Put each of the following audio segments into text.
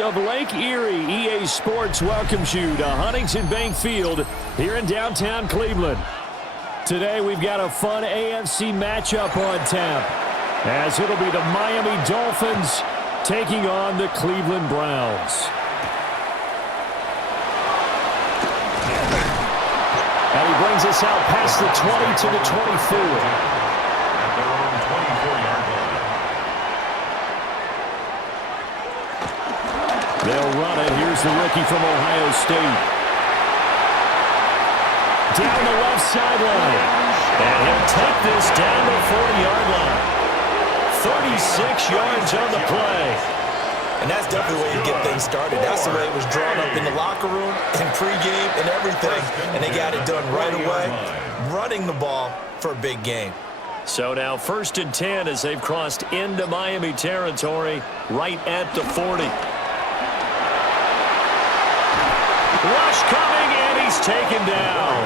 Of Lake Erie, EA Sports welcomes you to Huntington Bank Field here in downtown Cleveland. Today we've got a fun AFC matchup on tap, as it'll be the Miami Dolphins taking on the Cleveland Browns. And he brings us out past the 20 to the 24. They'll run it. Here's the rookie from Ohio State. Down the left sideline. And he'll take this down the 40-yard line. 36 yards on the play. And that's definitely the way you get things started. That's the way it was drawn up in the locker room, in pregame, and everything. And they got it done right away, running the ball for a big game. So now 1st and 10 as they've crossed into Miami territory right at the 40. Rush coming, and he's taken down.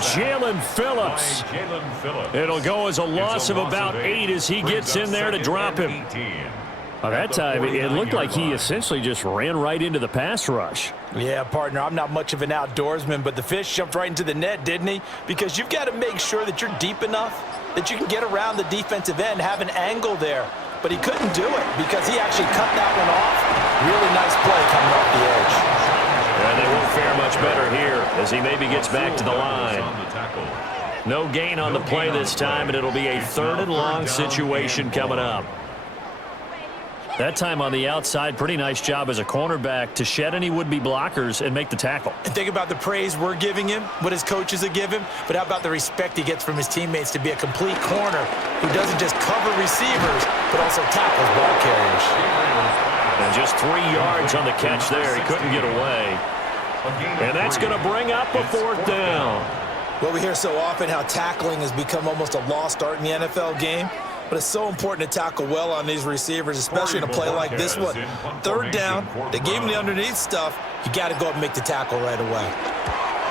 Jalen Phillips. It'll go as a loss of about 8 as he gets in there to drop him. Well, that time, it looked like he essentially just ran right into the pass rush. Yeah, partner, I'm not much of an outdoorsman, but the fish jumped right into the net, didn't he? Because you've got to make sure that you're deep enough that you can get around the defensive end, have an angle there. But he couldn't do it because he actually cut that one off. Really nice play coming off the edge. And they won't fare much better here as he maybe gets back to the line. No gain on the play this time, and it'll be a 3rd and long situation coming up. That time on the outside, pretty nice job as a cornerback to shed any would-be blockers and make the tackle. And think about the praise we're giving him, what his coaches are giving, but how about the respect he gets from his teammates to be a complete corner who doesn't just cover receivers, but also tackles ball carriers. And just 3 yards on the catch there. He couldn't get away. And that's going to bring up a 4th down. Well, we hear so often how tackling has become almost a lost art in the NFL game. But it's so important to tackle well on these receivers, especially in a play like this one. 3rd down, they gave him the underneath stuff. You got to go up and make the tackle right away.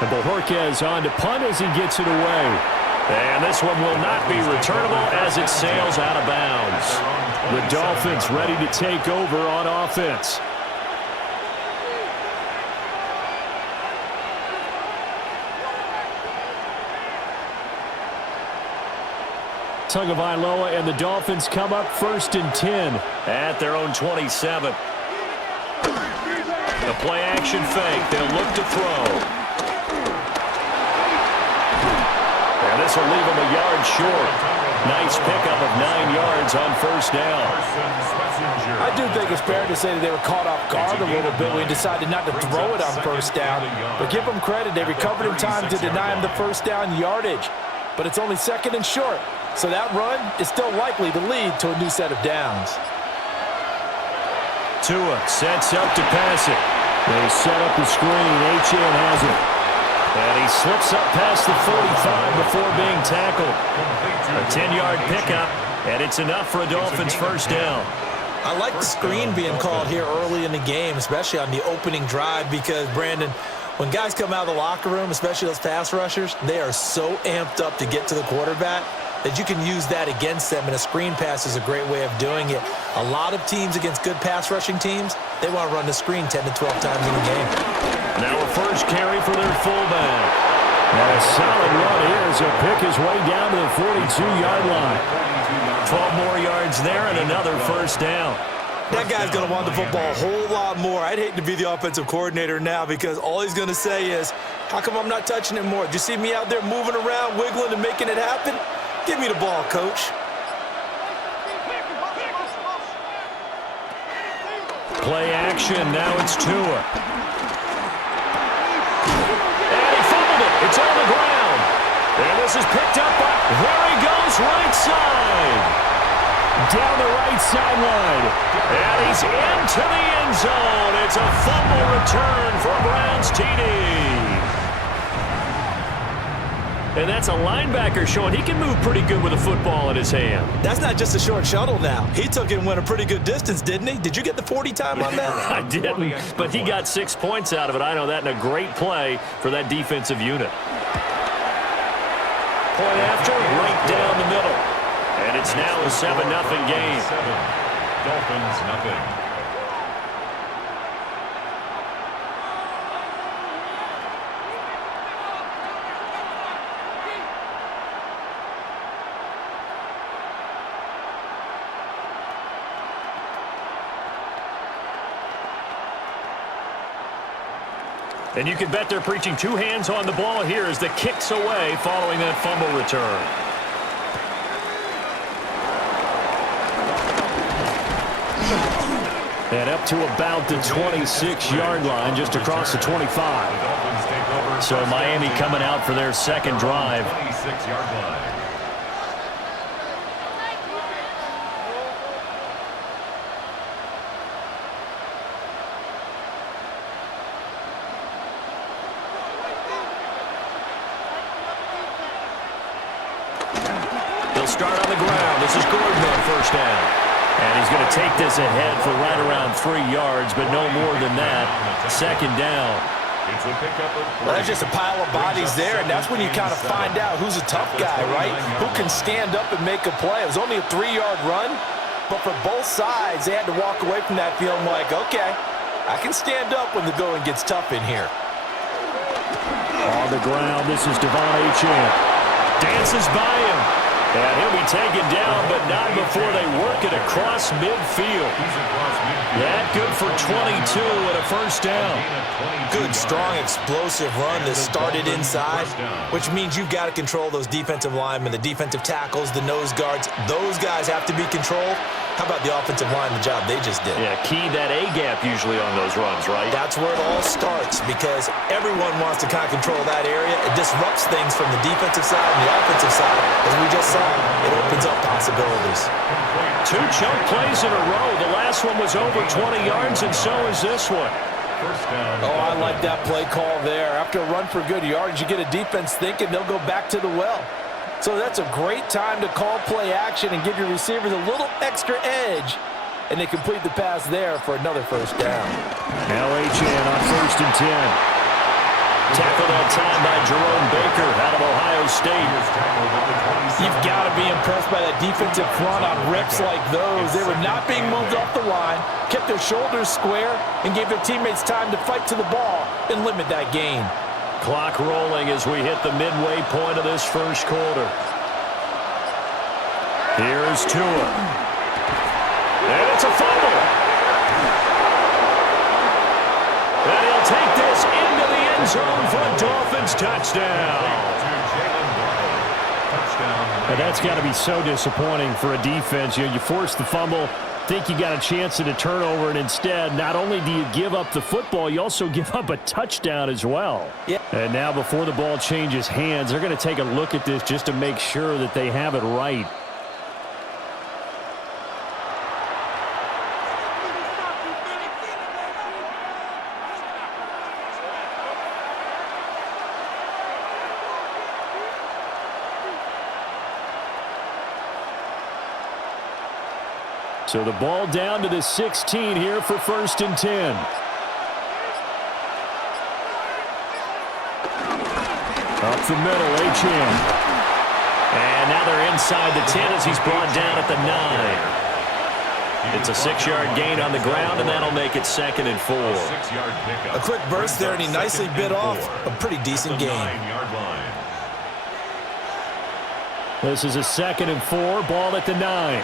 And Bojorquez on to punt as he gets it away. And this one will not be returnable as it sails out of bounds. The Dolphins ready to take over on offense. Tagovailoa and the Dolphins come up 1st and 10 at their own 27. The play action fake. They'll look to throw. And this will leave him a yard short. Nice pickup of 9 yards on 1st down. I do think it's fair to say that they were caught off guard a little bit when he decided not to throw it on 1st down. But give them credit. They recovered in time to deny him the 1st down yardage. But it's only 2nd and short. So that run is still likely to lead to a new set of downs. Tua sets up to pass it. They set up the screen. H.N. has it. And he slips up past the 45 before being tackled. A 10-yard pickup, and it's enough for a Dolphins 1st down. I like the screen being called here early in the game, especially on the opening drive, because, Brandon, when guys come out of the locker room, especially those pass rushers, they are so amped up to get to the quarterback that you can use that against them, and a screen pass is a great way of doing it. A lot of teams against good pass rushing teams, they want to run the screen 10 to 12 times in the game. Now a first carry for their fullback. And a solid run here as he'll pick his way down to the 42-yard line. 12 more yards there and another 1st down. That guy's going to want the football a whole lot more. I'd hate to be the offensive coordinator now because all he's going to say is, how come I'm not touching it more? Do you see me out there moving around, wiggling, and making it happen? Give me the ball, coach. Play action. Now it's Tua. And he fumbled it. It's on the ground. And this is picked up by... There he goes, right side. Down the right sideline. And he's into the end zone. It's a fumble return for Browns TD. And that's a linebacker showing he can move pretty good with a football in his hand. That's not just a short shuttle now. He took it and went a pretty good distance, didn't he? Did you get the 40 time on that? I didn't, but he got 6 points out of it. I know that, and a great play for that defensive unit. Point after, right down the middle. And it's now a 7-0 game. Dolphins nothing. And you can bet they're preaching two hands on the ball here as the kick's away following that fumble return. And up to about the 26-yard line, just across the 25. So Miami coming out for their second drive. 26-yard line. Start on the ground. This is Gordon on first down. And he's going to take this ahead for right around 3 yards, but no more than that. Second down. Well, there's just a pile of bodies there, and that's when you kind of find out who's a tough guy, right? Who can stand up and make a play. It was only a 3-yard run, but for both sides, they had to walk away from that feeling like, okay, I can stand up when the going gets tough in here. On the ground, this is Devon Achane. Dances by him. And he'll be taken down, but not before they work it across midfield. That good for 22 and a first down. Good, strong, explosive run that started inside, which means you've got to control those defensive linemen, the defensive tackles, the nose guards. Those guys have to be controlled. How about the offensive line, the job they just did? Yeah, key that A-gap usually on those runs, right? That's where it all starts because everyone wants to kind of control that area. It disrupts things from the defensive side and the offensive side. As we just saw, it opens up possibilities. 2 chunk plays in a row. The last one was over 20 yards, and so is this one. Oh, I like that play call there. After a run for good yards, you get a defense thinking they'll go back to the well. So that's a great time to call play action and give your receivers a little extra edge. And they complete the pass there for another first down. Now Achane on 1st and 10. Tackled that time by Jerome Baker out of Ohio State. You've got to be impressed by that defensive front on rips like those. They were not being moved off the line, kept their shoulders square, and gave their teammates time to fight to the ball and limit that gain. Clock rolling as we hit the midway point of this first quarter. Here's Tua. And it's a fumble. And he'll take this into the end zone for a Dolphins touchdown. And that's got to be so disappointing for a defense. You know, you force the fumble, think you got a chance at a turnover, and instead, not only do you give up the football, you also give up a touchdown as well. Yeah. And now before the ball changes hands, they're going to take a look at this just to make sure that they have it right. So the ball down to the 16 here for 1st and 10. Up the middle, Achane. And now they're inside the 10 as he's brought down at the 9. It's a 6-yard gain on the ground, and that'll make it 2nd and 4. A quick burst there, and he nicely bit off a pretty decent gain. This is a 2nd and 4, ball at the 9.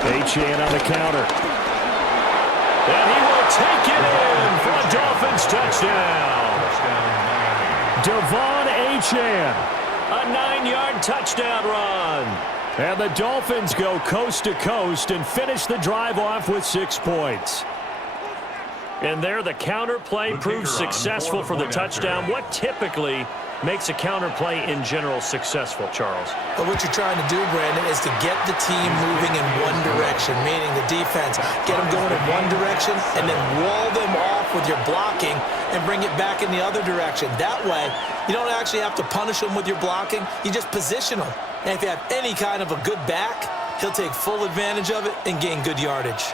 Achane on the counter. And he will take it in for a Dolphins touchdown. Devon Achane, a 9-yard touchdown run. And the Dolphins go coast to coast and finish the drive off with 6 points. And there the counter play proves successful for the touchdown. What typically makes a counter play in general successful, Charles? But what you're trying to do, Brandon, is to get the team moving in one direction, meaning the defense, get them going in one direction and then wall them off with your blocking and bring it back in the other direction. That way, you don't actually have to punish them with your blocking. You just position them. And if you have any kind of a good back, he'll take full advantage of it and gain good yardage.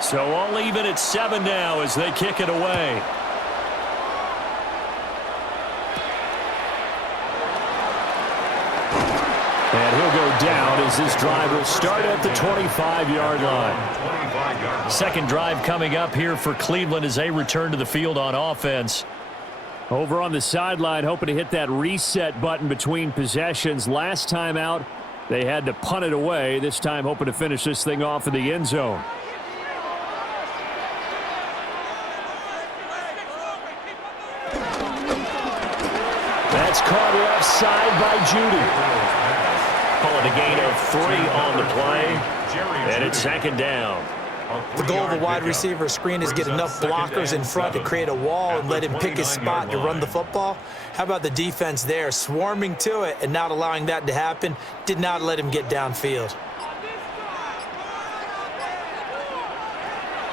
So all even at 7 now as they kick it away. And he'll go down as this drive will start at the 25-yard line. Second drive coming up here for Cleveland as they return to the field on offense. Over on the sideline, hoping to hit that reset button between possessions. Last time out, they had to punt it away. This time, hoping to finish this thing off in the end zone. That's caught left side by Judy. Calling a gain of 3 on the play, and it's second down. The goal of a wide receiver screen is get enough blockers in front to create a wall and let him pick his spot to run the football. How about the defense there, swarming to it and not allowing that to happen? Did not let him get downfield.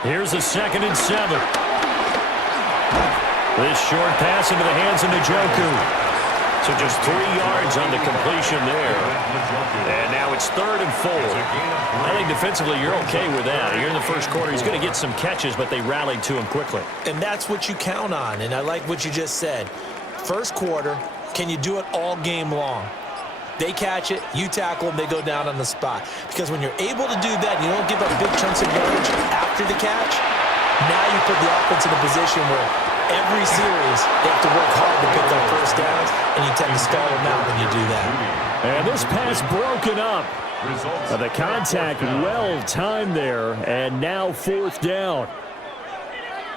Here's a 2nd and 7. This short pass into the hands of Njoku. So just 3 yards on the completion there. And now it's 3rd and 4. I think defensively you're okay with that. Here in the first quarter, he's going to get some catches, but they rallied to him quickly. And that's what you count on, and I like what you just said. First quarter, can you do it all game long? They catch it, you tackle them, they go down on the spot. Because when you're able to do that, you don't give up big chunks of yardage after the catch, now you put the offense in a position where every series they have to work hard to pick up first downs, and you tend to stall them out when you do that. And this pass broken up. The contact well timed there, and now 4th down.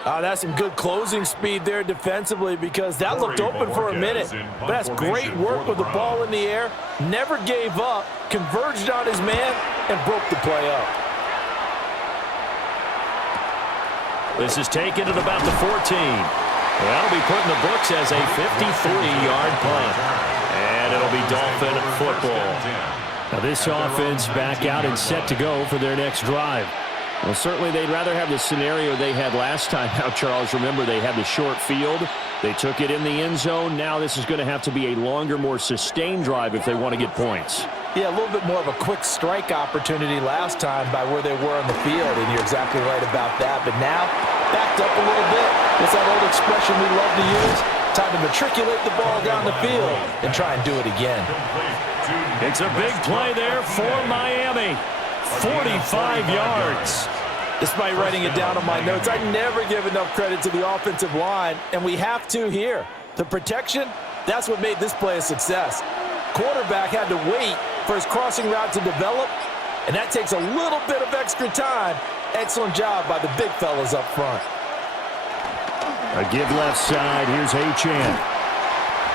That's some good closing speed there defensively, because that looked open for a minute. But that's great work with the ball in the air. Never gave up, converged on his man, and broke the play up. This is taken at about the 14. That'll be put in the books as a 53-yard punt. And it'll be Dolphin football. Now this offense back out and set to go for their next drive. Well, certainly they'd rather have the scenario they had last time out, Charles. Remember, they had the short field. They took it in the end zone. Now this is going to have to be a longer, more sustained drive if they want to get points. Yeah, a little bit more of a quick strike opportunity last time by where they were on the field, and you're exactly right about that. But now, backed up a little bit. It's that old expression we love to use. Time to matriculate the ball down the field and try and do it again. It's a big play there for Miami. 45 yards. Despite writing it down on my notes, I never give enough credit to the offensive line, and we have to here. The protection, that's what made this play a success. Quarterback had to wait for his crossing route to develop, and that takes a little bit of extra time. Excellent job by the big fellas up front. A give left side. Here's Achane.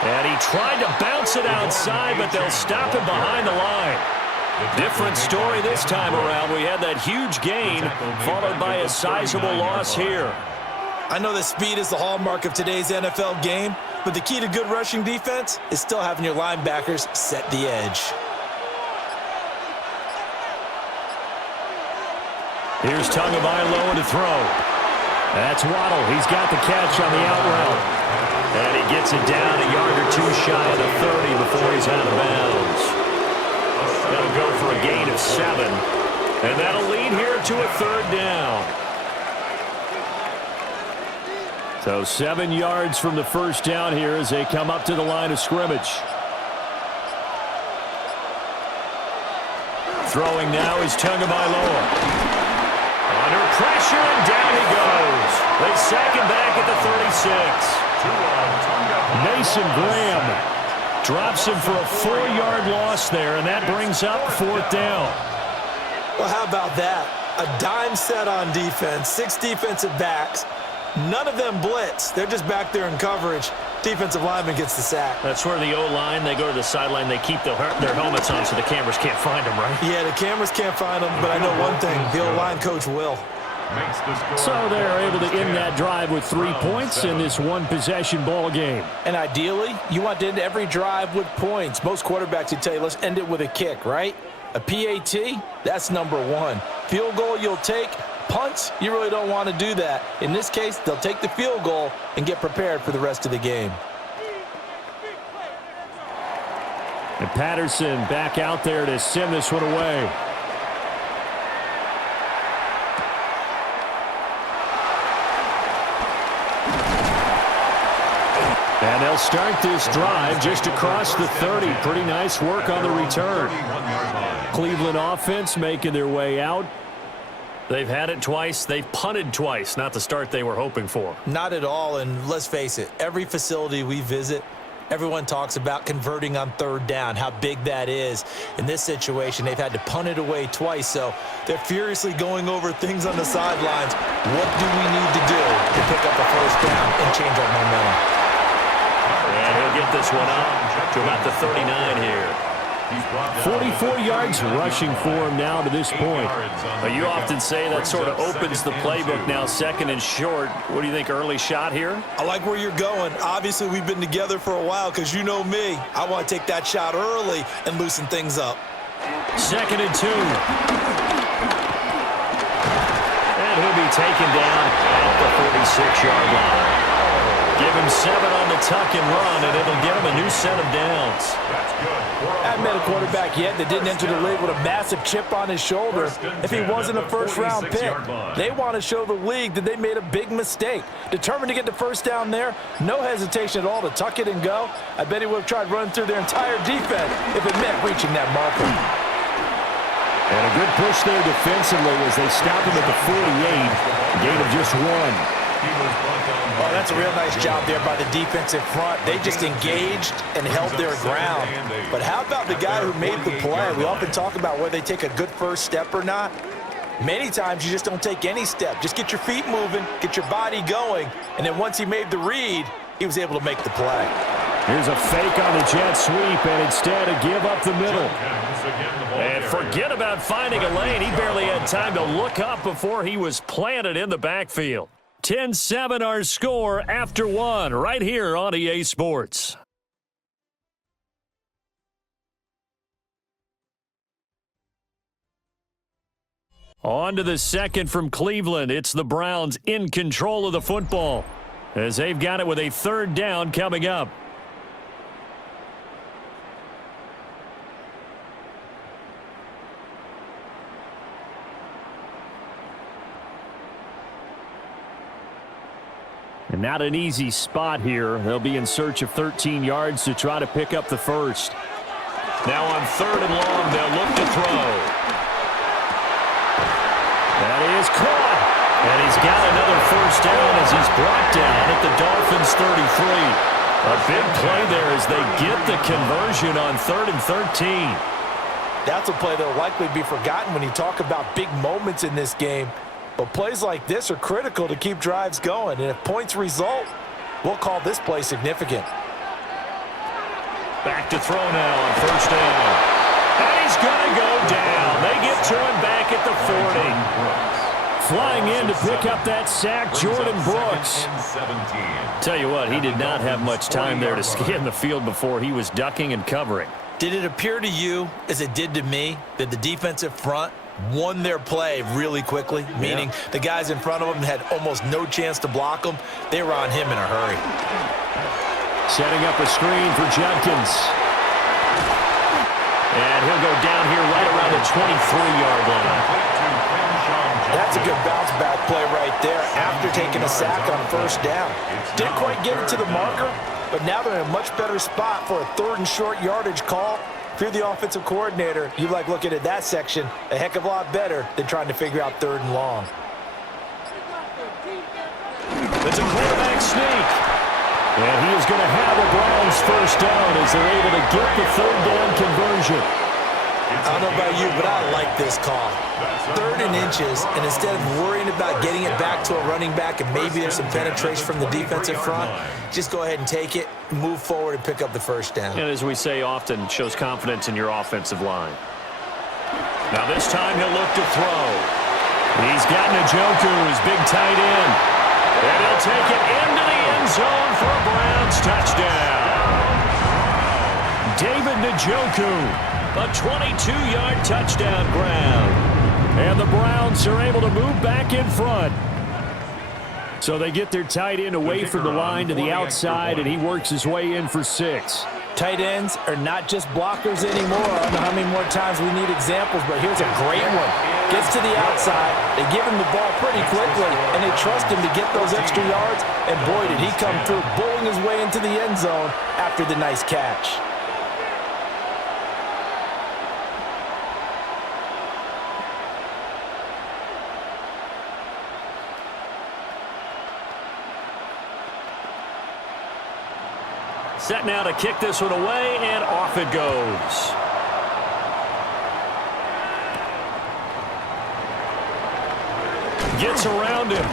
And he tried to bounce it outside, but they'll stop him behind the line. Different story this time around. We had that huge gain followed by a sizable loss here. I know that speed is the hallmark of today's NFL game, but the key to good rushing defense is still having your linebackers set the edge. Here's Tagovailoa to throw. That's Waddle. He's got the catch on the out route. And he gets it down a yard or 2 shy of the 30 before he's out of bounds. That'll go for a gain of 7. And that'll lead here to a 3rd down. So 7 yards from the first down here as they come up to the line of scrimmage. Throwing now is Tagovailoa. Under pressure, and down he goes. They sack him back at the 36. Mason Graham drops him for a 4-yard loss there, and that brings up 4th down. Well, how about that? A dime set on defense, 6 defensive backs. None of them blitz. They're just back there in coverage. Defensive lineman gets the sack. That's where the O-line, they go to the sideline, they keep their helmets on so the cameras can't find them, right? Yeah, the cameras can't find them, but I know one thing, the O-line coach will. So they're able to end that drive with 3 points in this one-possession ball game. And ideally, you want to end every drive with points. Most quarterbacks would tell you, let's end it with a kick, right? A PAT, that's number 1. Field goal you'll take. Punts, you really don't want to do that. In this case, they'll take the field goal and get prepared for the rest of the game. And Patterson back out there to send this one away. And they'll start this drive just across the 30. Pretty nice work on the return. Cleveland offense making their way out. They've had it twice. They've punted twice. Not the start they were hoping for. Not at all, and let's face it, every facility we visit, everyone talks about converting on third down, how big that is. In this situation, they've had to punt it away twice, so they're furiously going over things on the sidelines. What do we need to do to pick up the first down and change our momentum? And he'll get this one up to about the 39 here. 44 yards rushing for him now to this point. But you often say that sort of opens the playbook now, second and short. What do you think, early shot here? I like where you're going. Obviously, we've been together for a while because you know me. I want to take that shot early and loosen things up. 2nd and 2. And he'll be taken down at the 46-yard line. Give him 7 on the tuck and run, and it'll give him a new set of downs. I haven't met a quarterback yet that didn't enter the league with a massive chip on his shoulder if he wasn't a first-round pick. They want to show the league that they made a big mistake. Determined to get the first down there, no hesitation at all to tuck it and go. I bet he would have tried running through their entire defense if it meant reaching that marker. And a good push there defensively as they stop him at the 48. Gain of just 1. Oh, that's a real nice job there by the defensive front. They just engaged and held their ground. But how about the guy who made the play? We often talk about whether they take a good first step or not. Many times you just don't take any step. Just get your feet moving, get your body going, and then once he made the read, he was able to make the play. Here's a fake on the jet sweep, and instead a give up the middle. And forget about finding a lane. He barely had time to look up before he was planted in the backfield. 10-7 our score after 1 right here on EA Sports. On to the second from Cleveland. It's the Browns in control of the football as they've got it with a 3rd down coming up. And not an easy spot here. They'll be in search of 13 yards to try to pick up the first. Now on 3rd and long, they'll look to throw. That is caught. And he's got another first down as he's brought down at the Dolphins 33. A big play there as they get the conversion on 3rd and 13. That's a play that will likely be forgotten when you talk about big moments in this game. But plays like this are critical to keep drives going. And if points result, we'll call this play significant. Back to throw now on 1st down. And he's going to go down. They get to him back at the 40. Flying in to pick up that sack, Jordan Brooks. Tell you what, he did not have much time there to scan the field before he was ducking and covering. Did it appear to you, as it did to me, that the defensive front won their play really quickly, meaning the guys in front of them had almost no chance to block them? They were on him in a hurry. Setting up a screen for Judkins. And he'll go down here right around the 23-yard line. That's a good bounce-back play right there after taking a sack on 1st down. Didn't quite get it to the marker, but now they're in a much better spot for a 3rd and short yardage call. If you're the offensive coordinator, you like looking at that section a heck of a lot better than trying to figure out 3rd and long. It's a quarterback sneak. And he is going to have a Browns first down as they're able to get the 3rd down conversion. I don't know about you, but I like this call. 3rd and inches, and instead of worrying about getting it back to a running back and maybe there's some penetration from the defensive front, just go ahead and take it, move forward, and pick up the first down. And as we say often, shows confidence in your offensive line. Now this time he'll look to throw. He's got Njoku, his big tight end. And he'll take it into the end zone for a Browns touchdown. David Njoku. A 22-yard touchdown grab. And the Browns are able to move back in front. So they get their tight end away from the line to the outside, and he works his way in for 6. Tight ends are not just blockers anymore. I don't know how many more times we need examples, but here's a great one. Gets to the outside, they give him the ball pretty quickly, and they trust him to get those extra yards, and boy, did he come through, bowling his way into the end zone after the nice catch. Set now to kick this one away, and off it goes. Gets around him.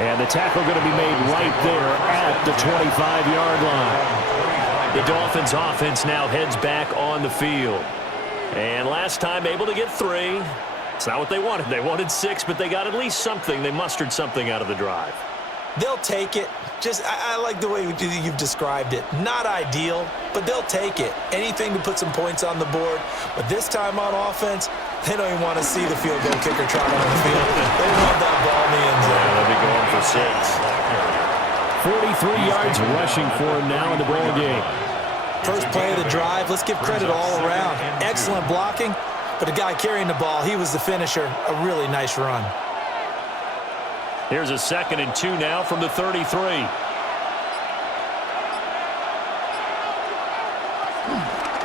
And the tackle going to be made right there at the 25-yard line. The Dolphins offense now heads back on the field. And last time able to get 3. It's not what they wanted. They wanted 6, but they got at least something. They mustered something out of the drive. They'll take it. I like the way you've described it. Not ideal, but they'll take it. Anything to put some points on the board. But this time on offense, they don't even want to see the field goal kicker trot on the field. They want that ball in the end zone. Yeah, they'll be going for 6. 43 yards rushing for him now in the ball game. First play of the drive, let's give credit all around. Excellent blocking, but the guy carrying the ball, he was the finisher. A really nice run. Here's a 2nd and 2 now from the 33.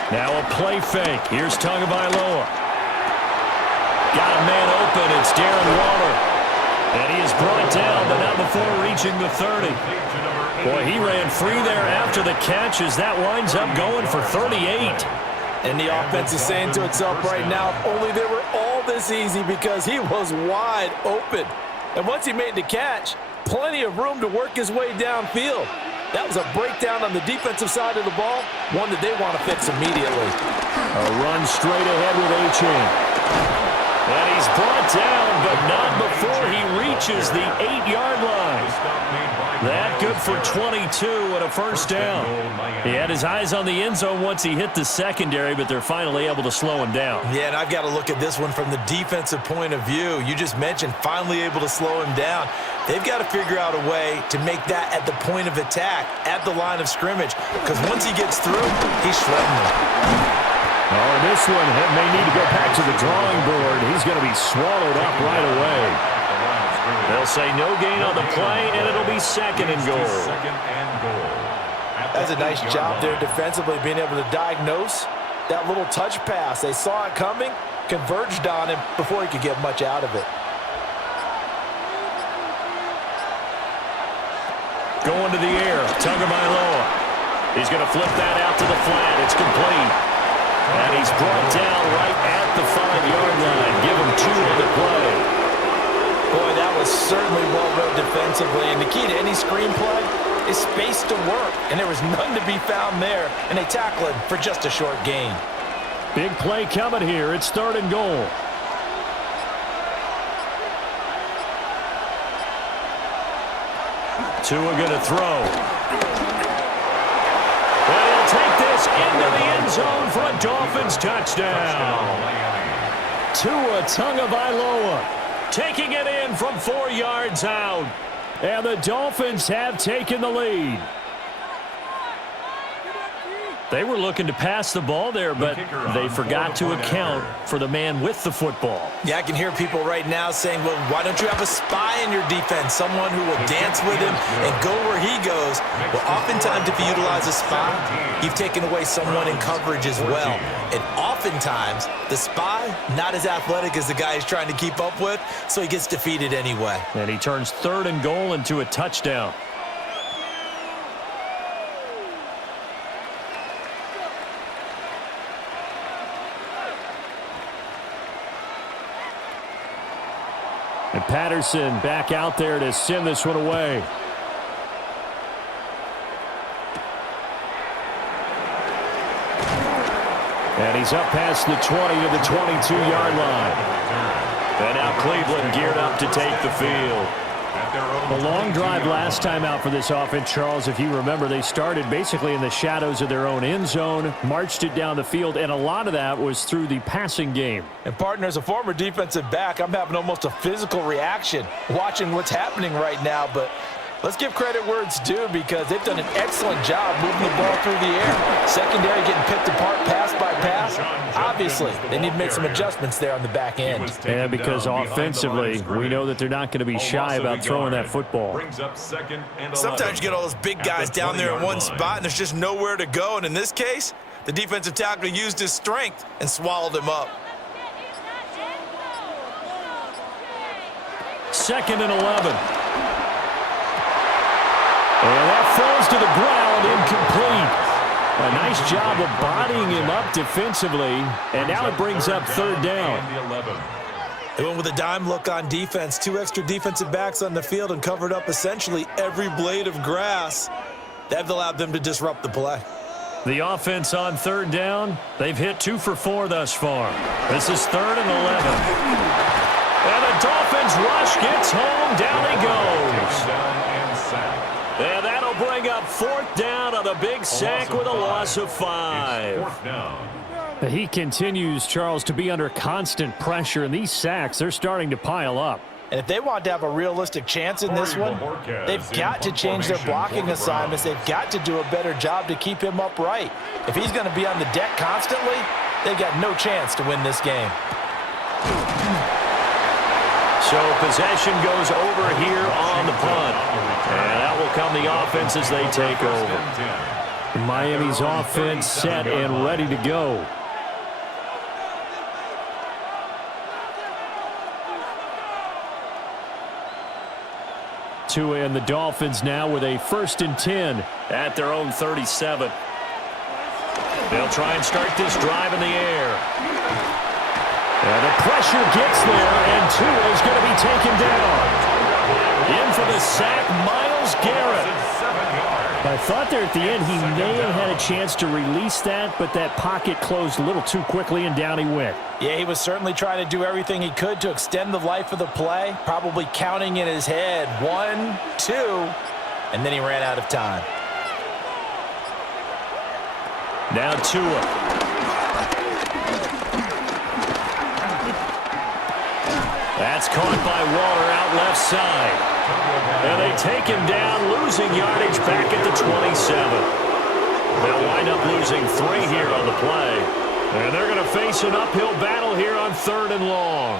Now a play fake. Here's Tagovailoa. Got a man open. It's Darren Waller. And he is brought down, but not before reaching the 30. Boy, he ran free there after the catch as that winds up going for 38. And the offense is saying to itself right now, if only they were all this easy, because he was wide open. And once he made the catch, plenty of room to work his way downfield. That was a breakdown on the defensive side of the ball, one that they want to fix immediately. A run straight ahead with Achane. And he's brought down, but not before he reaches the 8-yard line. That good for 22 and a first down. He had his eyes on the end zone once he hit the secondary, but they're finally able to slow him down. Yeah, and I've got to look at this one from the defensive point of view. You just mentioned finally able to slow him down. They've got to figure out a way to make that at the point of attack, at the line of scrimmage, because once he gets through, he's shredding them. Oh, this one may need to go back to the drawing board. He's going to be swallowed up right away. They'll say no gain on the play, and it'll be 2nd and goal. That's a nice job there defensively, being able to diagnose that little touch pass. They saw it coming, converged on him before he could get much out of it. Going to the air, Tagovailoa. He's going to flip that out to the flat. It's complete. And he's brought down right at the 5-yard line. Give him 2 on the play. Boy, that was certainly well read defensively. And the key to any screenplay is space to work. And there was none to be found there. And they tackle him for just a short gain. Big play coming here. It's 3rd and goal. Tua going to throw. And he'll take this into the end zone for a Dolphins touchdown. Tua Tagovailoa taking it in from 4 yards out. And the Dolphins have taken the lead. They were looking to pass the ball there, but they forgot to account for the man with the football. Yeah, I can hear people right now saying, well, why don't you have a spy in your defense, someone who will dance with him and go where he goes? Well, oftentimes if you utilize a spy, you've taken away someone in coverage as well. And oftentimes, the spy, not as athletic as the guy he's trying to keep up with, so he gets defeated anyway. And he turns 3rd and goal into a touchdown. And Patterson back out there to send this one away. And he's up past the 20 to the 22-yard line. And now Cleveland geared up to take the field. A long drive last time out for this offense, Charles. If you remember, they started basically in the shadows of their own end zone, marched it down the field, and a lot of that was through the passing game. And, partner, as a former defensive back, I'm having almost a physical reaction watching what's happening right now. But let's give credit where it's due, because they've done an excellent job moving the ball through the air. Secondary getting picked apart pass by pass. Obviously, they need to make some adjustments there on the back end. And because offensively, we know that they're not going to be shy about throwing that football. Sometimes you get all those big guys down there in one spot, and there's just nowhere to go. And in this case, the defensive tackle used his strength and swallowed him up. 2nd and 11. And that falls to the ground A nice job of bodying him up defensively, and now it brings up third down. They went with a dime look on defense. 2 extra defensive backs on the field and covered up essentially every blade of grass. That allowed them to disrupt the play. The offense on third down, they've hit 2 for 4 thus far. This is 3rd and 11. And the Dolphins rush gets home. Down he goes. And that'll bring up 4th down on a big sack with a loss of 5. He continues, Charles, to be under constant pressure, and these sacks, they're starting to pile up. And if they want to have a realistic chance in this one, they've got to change their blocking assignments. They've got to do a better job to keep him upright. If he's going to be on the deck constantly, they've got no chance to win this game. So possession goes over here on the punt. And that will come the offense as they take over. Miami's offense set and ready to go. Tua and the Dolphins now with a 1st and 10 at their own 37. They'll try and start this drive in the air. And the pressure gets there, and Tua is going to be taken down. In for the sack, Myles Garrett. I thought there at the end he may have had a chance to release that, but that pocket closed a little too quickly, and down he went. Yeah, he was certainly trying to do everything he could to extend the life of the play, probably counting in his head 1, 2, and then he ran out of time. Now Tua. That's caught by Waller out left side. And they take him down, losing yardage back at the 27. They'll wind up losing 3 here on the play. And they're going to face an uphill battle here on 3rd and long.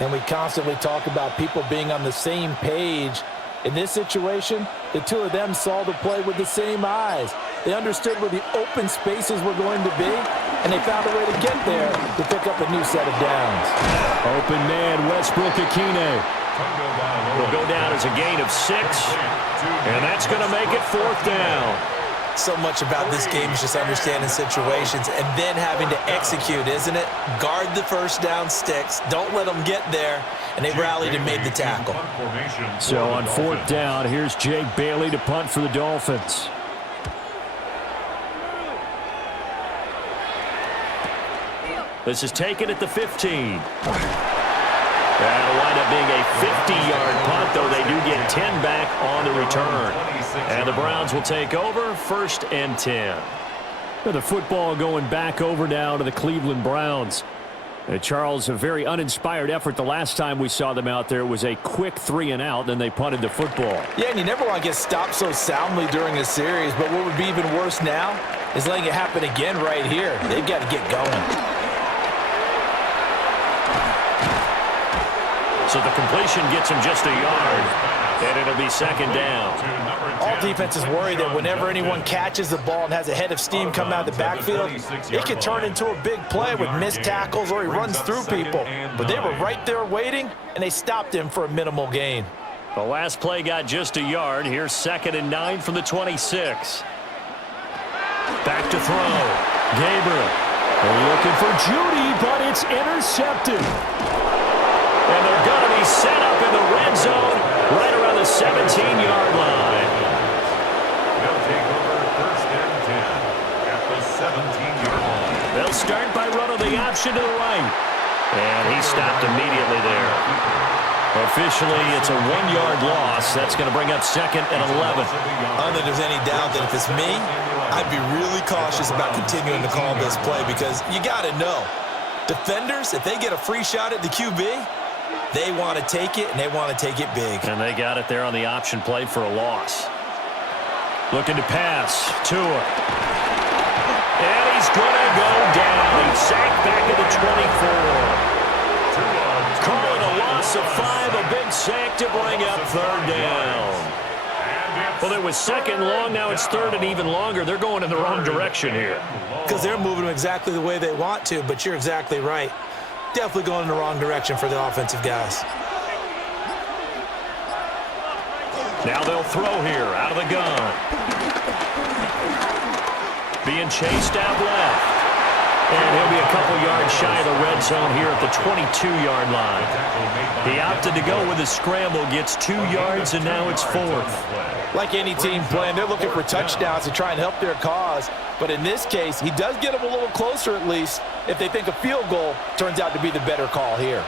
And we constantly talk about people being on the same page. In this situation, the 2 of them saw the play with the same eyes. They understood where the open spaces were going to be, and they found a way to get there to pick up a new set of downs. Open man, Westbrook-Ikhine. Will go down as a gain of 6, and that's going to make it 4th down. So much about this game is just understanding situations and then having to execute, isn't it? Guard the first down sticks. Don't let them get there. And they rallied and made the tackle. So on 4th down, here's Jake Bailey to punt for the Dolphins. This is taken at the 15. That'll wind up being a 50-yard punt, though they do get 10 back on the return. And the Browns will take over 1st and 10. The football going back over now to the Cleveland Browns. Charles, a very uninspired effort the last time we saw them out there. It was a quick 3 and out, then they punted the football. Yeah, and you never want to get stopped so soundly during a series, but what would be even worse now is letting it happen again right here. They've got to get going. So the completion gets him just a yard, and it'll be 2nd down. All defenses worry that whenever anyone catches the ball and has a head of steam come out of the backfield, it can turn into a big play with missed tackles or he runs through people. But they were right there waiting, and they stopped him for a minimal gain. The last play got just a yard. Here's 2nd and 9 from the 26. Back to throw. Gabriel looking for Judy, but it's intercepted. And they're going to be set up in the red zone right around the 17-yard line. They'll take over 1st and 10 at the 17-yard line. They'll start by running the option to the right. And he stopped immediately there. Officially, it's a 1-yard loss. That's going to bring up 2nd and 11. I don't think there's any doubt that if it's me, I'd be really cautious about continuing to call this play because you got to know, defenders, if they get a free shot at the QB, they want to take it, and they want to take it big. And they got it there on the option play for a loss. Looking to pass. Tua. And he's going to go down. He's sacked back at the 24. Calling a loss of 5, a big sack to bring up 3rd down. Well, it was 2nd long. Now it's 3rd and even longer. They're going in the wrong direction here. Because they're moving them exactly the way they want to, but you're exactly right. Definitely going in the wrong direction for the offensive guys. Now they'll throw here out of the gun. being chased out left. And he'll be a couple yards shy of the red zone here at the 22-yard line. He opted to go with a scramble, gets 2 yards, and now it's 4th. Like any team playing, they're looking for touchdowns to try and help their cause. But in this case, he does get them a little closer at least if they think a field goal turns out to be the better call here.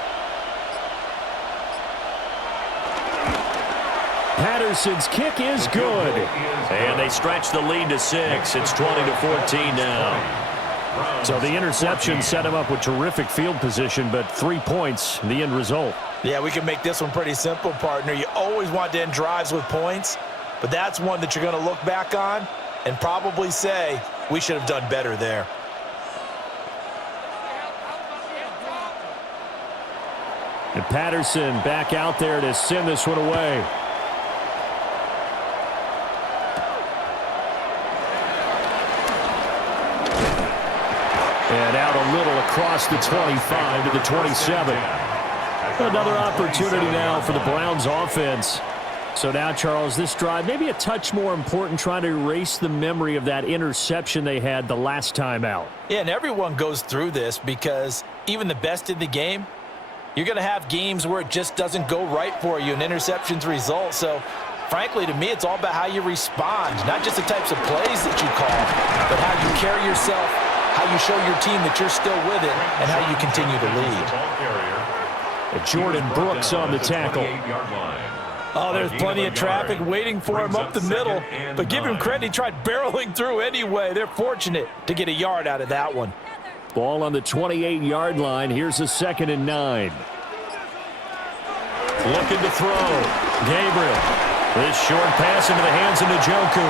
Patterson's kick is good. And they stretch the lead to 6. It's 20-14 now. So the interception set him up with terrific field position, but 3 points, the end result. Yeah, we can make this one pretty simple, partner. You always want to end drives with points, but that's one that you're going to look back on and probably say, we should have done better there. And Patterson back out there to send this one away. And out a little across the 25 to the 27. Another opportunity now for the Browns offense. So now, Charles, this drive maybe a touch more important, trying to erase the memory of that interception they had the last time out. Yeah, and everyone goes through this because even the best in the game, you're going to have games where it just doesn't go right for you and interceptions result. So, frankly, to me, it's all about how you respond, not just the types of plays that you call, but how you carry yourself, how you show your team that you're still with it, and how you continue to lead. And Jordan Brooks on the tackle. Oh, there's plenty of traffic waiting for him up the middle, but give him credit, he tried barreling through anyway. They're fortunate to get a yard out of that one. Ball on the 28-yard line. Here's a 2nd and 9. Looking to throw. Gabriel. This short pass into the hands of Njoku.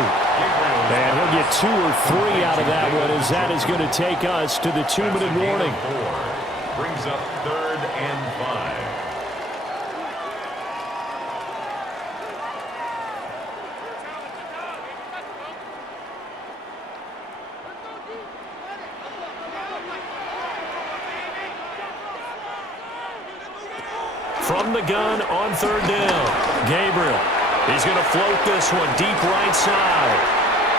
And he'll get 2 or 3 out of that one, as that is going to take us to the 2-minute warning. Brings up 3rd and 5. From the gun on 3rd down. Gabriel. He's going to float this one deep right side.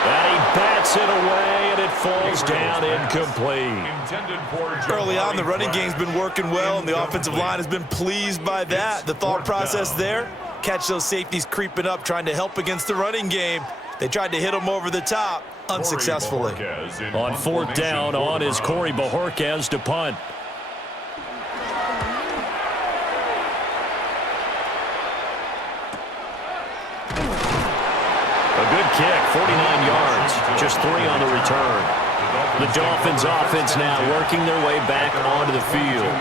And he bats it away, and it falls down incomplete. Early on, the running game's been working well, and the offensive line has been pleased by that. The thought process there, catch those safeties creeping up, trying to help against the running game. They tried to hit them over the top, unsuccessfully. On 4th down, on is Corey Bojorquez to punt. Kick, 49 yards, just 3 on the return. The Dolphins offense now working their way back onto the field.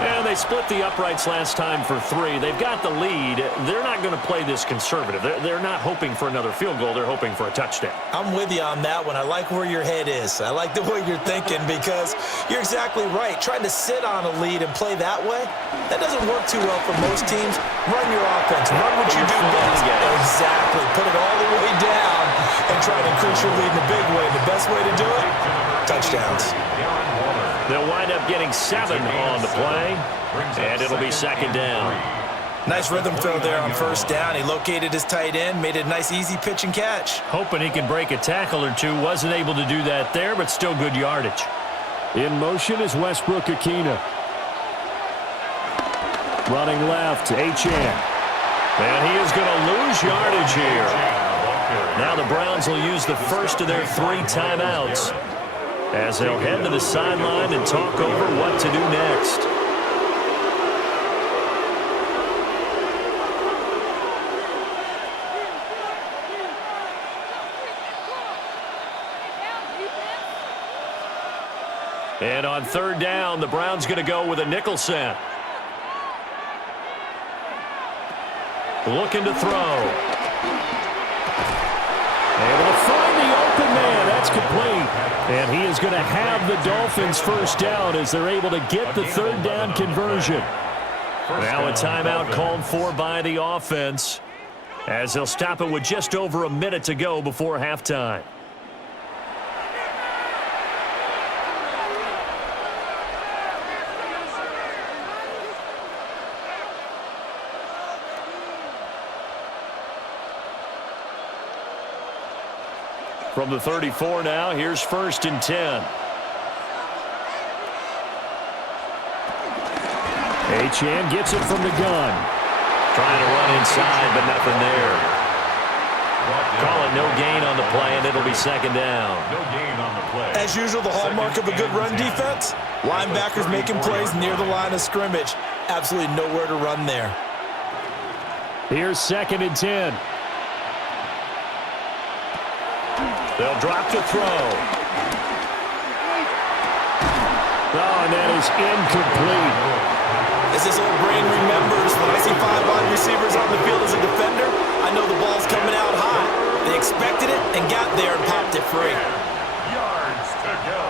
And they split the uprights last time for 3. They've got the lead. They're not going to play this conservative. They're not hoping for another field goal. They're hoping for a touchdown. I'm with you on that one. I like where your head is. I like the way you're thinking because you're exactly right. Trying to sit on a lead and play that way, that doesn't work too well for most teams. Run your offense. Run what you do best. Exactly. Put it all the way down and try to increase your lead in a big way. The best way to do it, touchdowns. They'll wind up getting 7 on the play, and it'll be 2nd down. Nice rhythm throw there on 1st down. He located his tight end, made it a nice easy pitch and catch. Hoping he can break a tackle or two. Wasn't able to do that there, but still good yardage. In motion is Westbrook Akina. Running left, Achane. And he is going to lose yardage here. Now the Browns will use the first of their 3 timeouts as they'll head to the sideline and talk over what to do next. And on 3rd down, the Browns going to go with a nickel set. Looking to throw. Able to find the open man. That's complete. And he is going to have the Dolphins first down as they're able to get the 3rd down conversion. Now a timeout called for by the offense as they'll stop it with just over a minute to go before halftime. From the 34 now, here's 1st and 10. Achane gets it from the gun. Trying to run inside, but nothing there. Call it no gain on the play, and it'll be 2nd down. No gain on the play. As usual, the hallmark of a good run defense, linebackers making plays near the line of scrimmage. Absolutely nowhere to run there. Here's 2nd and 10. They'll drop to throw. Oh, and that is incomplete. As this old brain remembers, when I see 5 wide receivers on the field as a defender, I know the ball's coming out high. They expected it and got there and popped it free. Yards to go.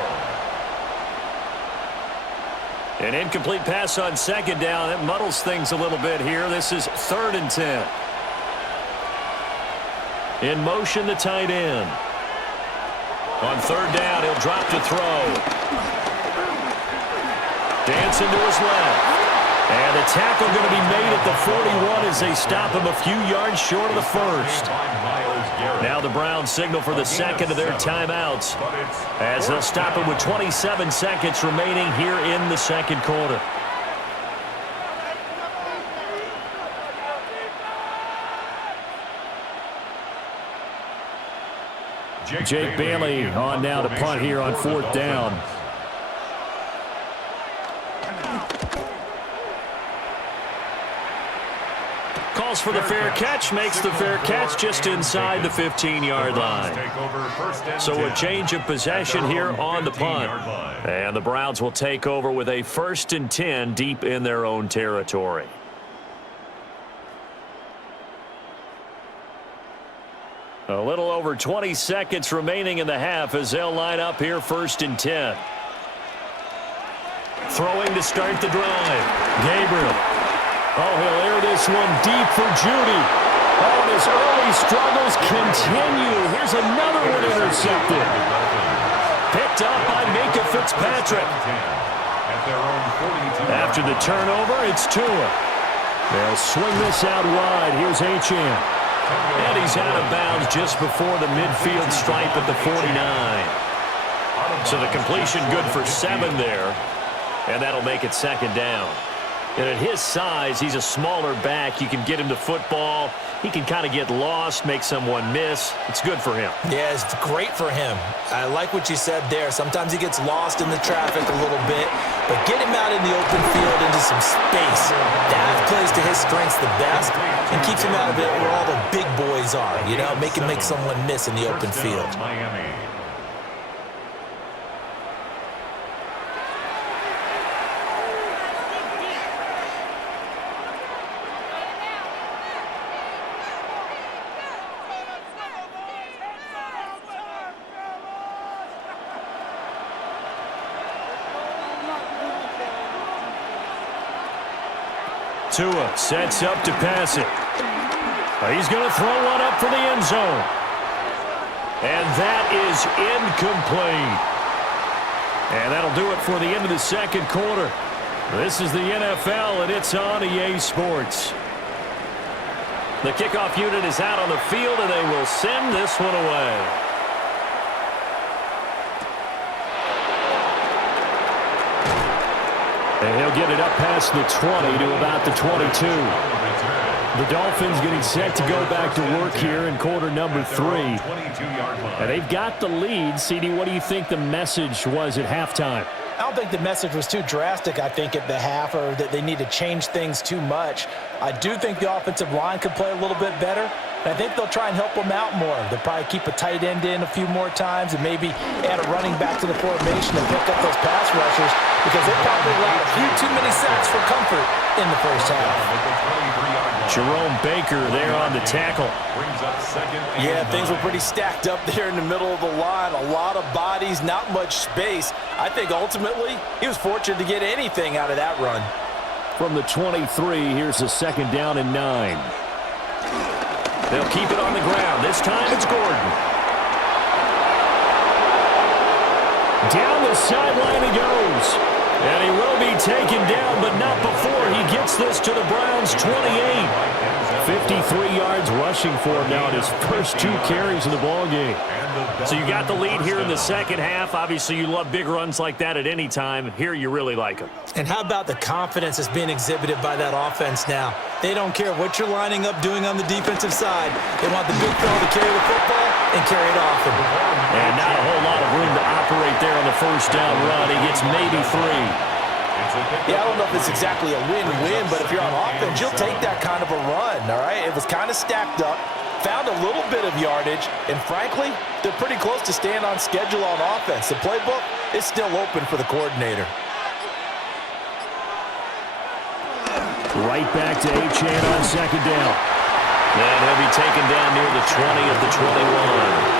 An incomplete pass on 2nd down. It muddles things a little bit here. This is 3rd and 10. In motion, the tight end. On 3rd down, he'll drop to throw. Dancing to his left. And the tackle going to be made at the 41 as they stop him a few yards short of the 1st. Now the Browns signal for the 2nd of their timeouts as they'll stop him with 27 seconds remaining here in the 2nd quarter. Jake Bailey on now to punt here on 4th down. Calls for the fair catch, makes the fair catch just inside the 15-yard line. So a change of possession here on the punt. And the Browns will take over with a 1st and 10 deep in their own territory. A little over 20 seconds remaining in the half as they'll line up here 1st and 10. Throwing to start the drive. Gabriel. Oh, he'll air this one deep for Judy. Oh, and his early struggles continue. Here's another one intercepted. Picked up by Minka Fitzpatrick. After the turnover, it's Tua. They'll swing this out wide. Here's Achane. And he's out of bounds just before the midfield stripe at the 49. So the completion good for 7 there. And that'll make it 2nd down. And at his size, he's a smaller back. You can get him to football. He can kind of get lost, make someone miss. It's good for him. Yeah, it's great for him. I like what you said there. Sometimes he gets lost in the traffic a little bit, but get him out in the open field into some space. That plays to his strengths the best and keeps him out of it where all the big boys are. You know, make him make someone miss in the open field. Miami. Tua sets up to pass it. He's going to throw one up for the end zone. And that is incomplete. And that'll do it for the end of the 2nd quarter. This is the NFL, and it's on EA Sports. The kickoff unit is out on the field, and they will send this one away. And he'll get it up past the 20 to about the 22. The Dolphins getting set to go back to work here in quarter number 3. And they've got the lead. CD, what do you think the message was at halftime? I don't think the message was too drastic, I think, at the half, or that they need to change things too much. I do think the offensive line could play a little bit better. And I think they'll try and help them out more. They'll probably keep a tight end in a few more times and maybe add a running back to the formation and pick up those pass rushers because they probably allowed a few too many sacks for comfort in the first half. Jerome Baker there on the tackle. Yeah, things were pretty stacked up there in the middle of the line. A lot of bodies, not much space. I think ultimately he was fortunate to get anything out of that run. From the 23, here's a 2nd down and 9. They'll keep it on the ground. This time it's Gordon. Down the sideline he goes. And he will be taken down, but not before he gets this to the Browns' 28. 53 yards rushing for him now in his first 2 carries in the ballgame. So you got the lead here in the second half. Obviously, you love big runs like that at any time. Here, you really like them. And how about the confidence that's being exhibited by that offense now? They don't care what you're lining up doing on the defensive side. They want the big fella to carry the football and carry it often. And not a whole lot of room to operate there on the first down run. He gets maybe 3. Yeah, I don't know if it's exactly a win-win, but if you're on offense, you'll take that kind of a run, all right? It was kind of stacked up, found a little bit of yardage, and frankly, they're pretty close to staying on schedule on offense. The playbook is still open for the coordinator. Right back to Achane on second down. And he'll be taken down near the 20 of the 21.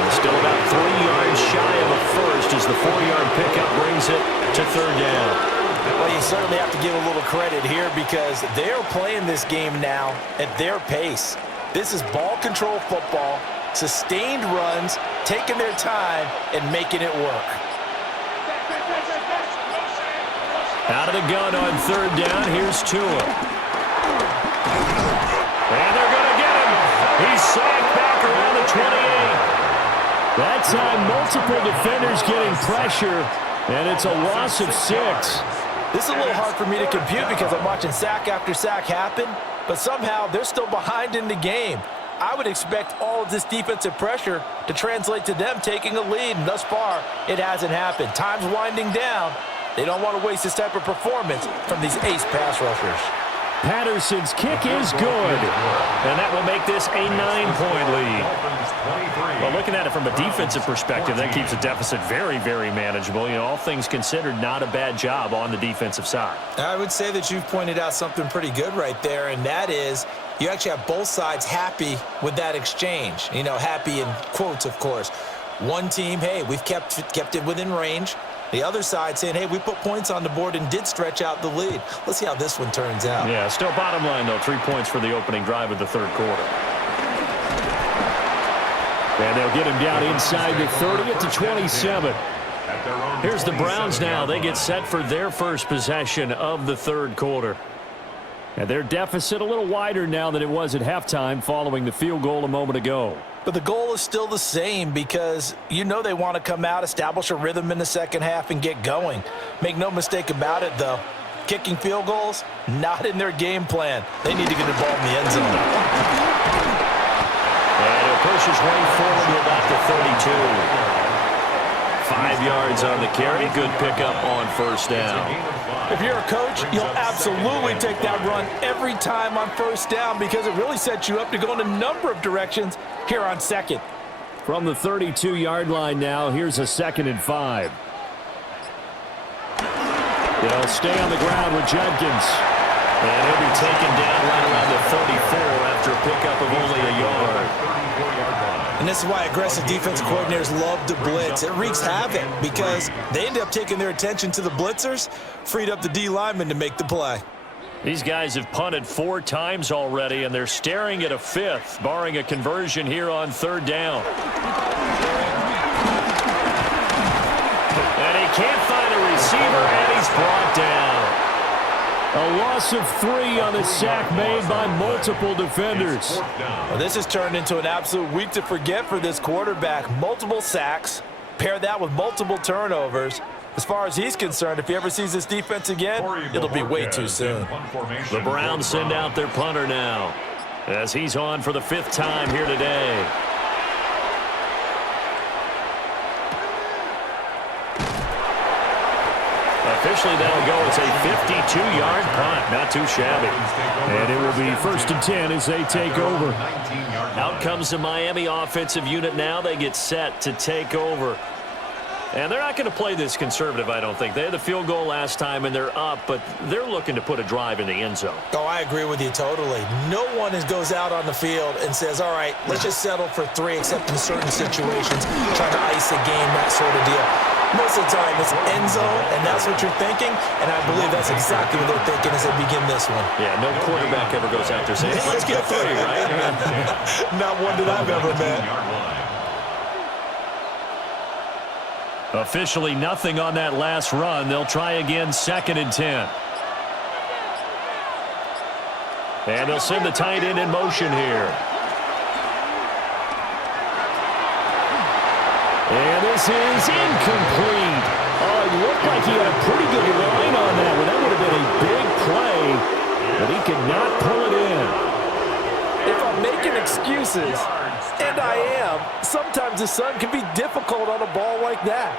And still about 3 yards shy of a first as the 4-yard pickup brings it to third down. Well, you certainly have to give a little credit here because they're playing this game now at their pace. This is ball control football, sustained runs, taking their time, and making it work. Out of the gun on third down, here's Tua. And they're going to get him. He's sacked back around the 28. That time, multiple defenders getting pressure, and it's a loss of 6. This is a little hard for me to compute because I'm watching sack after sack happen, but somehow they're still behind in the game. I would expect all of this defensive pressure to translate to them taking a lead, and thus far, it hasn't happened. Time's winding down. They don't want to waste this type of performance from these ace pass rushers. Patterson's kick is good, and that will make this a 9-point lead. Well, looking at it from a defensive perspective, that keeps the deficit very, very manageable. You know, all things considered, not a bad job on the defensive side. I would say that you've pointed out something pretty good right there, and that is you actually have both sides happy with that exchange. You know, happy in quotes, of course. One team, hey, we've kept it within range. The other side saying, hey, we put points on the board and did stretch out the lead. Let's see how this one turns out. Yeah, still bottom line, though, 3 points for the opening drive of the third quarter. And they'll get him down inside the 30 at the 27. Here's the Browns now. They get set for their first possession of the third quarter. And their deficit a little wider now than it was at halftime following the field goal a moment ago. But the goal is still the same because you know they want to come out, establish a rhythm in the second half, and get going. Make no mistake about it, though. Kicking field goals, not in their game plan. They need to get the ball in the end zone. And he'll push his way forward to about the 32. 5 yards on the carry. Good pickup on first down. If you're a coach, you'll absolutely take that run every time on first down because it really sets you up to go in a number of directions here on second. From the 32-yard line now, here's a 2nd and 5. They'll stay on the ground with Judkins. And he'll be taken down right around the 34 after a pickup of only a yard. And this is why aggressive defensive coordinators love to blitz. It wreaks havoc because they end up taking their attention to the blitzers, freed up the D lineman to make the play. These guys have punted 4 times already, and they're staring at a 5th, barring a conversion here on third down. And he can't find a receiver, and he's brought down. A loss of 3 on the sack made by multiple defenders. Well, this has turned into an absolute week to forget for this quarterback. Multiple sacks, pair that with multiple turnovers. As far as he's concerned, if he ever sees this defense again, it'll be way too soon. The Browns send out their punter now as he's on for the 5th time here today. Officially, that'll go as a 52-yard punt. Not too shabby. And it will be 1st and 10 as they take over. Out comes the Miami offensive unit now. They get set to take over. And they're not going to play this conservative, I don't think. They had the field goal last time, and they're up, but they're looking to put a drive in the end zone. Oh, I agree with you totally. No one goes out on the field and says, all right, let's just settle for 3, except in certain situations, trying to ice a game, that sort of deal. Most of the time, it's end zone, and that's what you're thinking, and I believe that's exactly what they're thinking as they begin this one. Yeah, no quarterback ever goes out there saying, hey, let's get 3, right? Not one that I've ever met. Officially nothing on that last run. They'll try again, 2nd and 10. And they'll send the tight end in motion here. And this is incomplete. Oh, it looked like he had a pretty good line on that one. That would have been a big play, but he could not pull it in. If I'm making excuses, and I am, sometimes the sun can be difficult on a ball like that.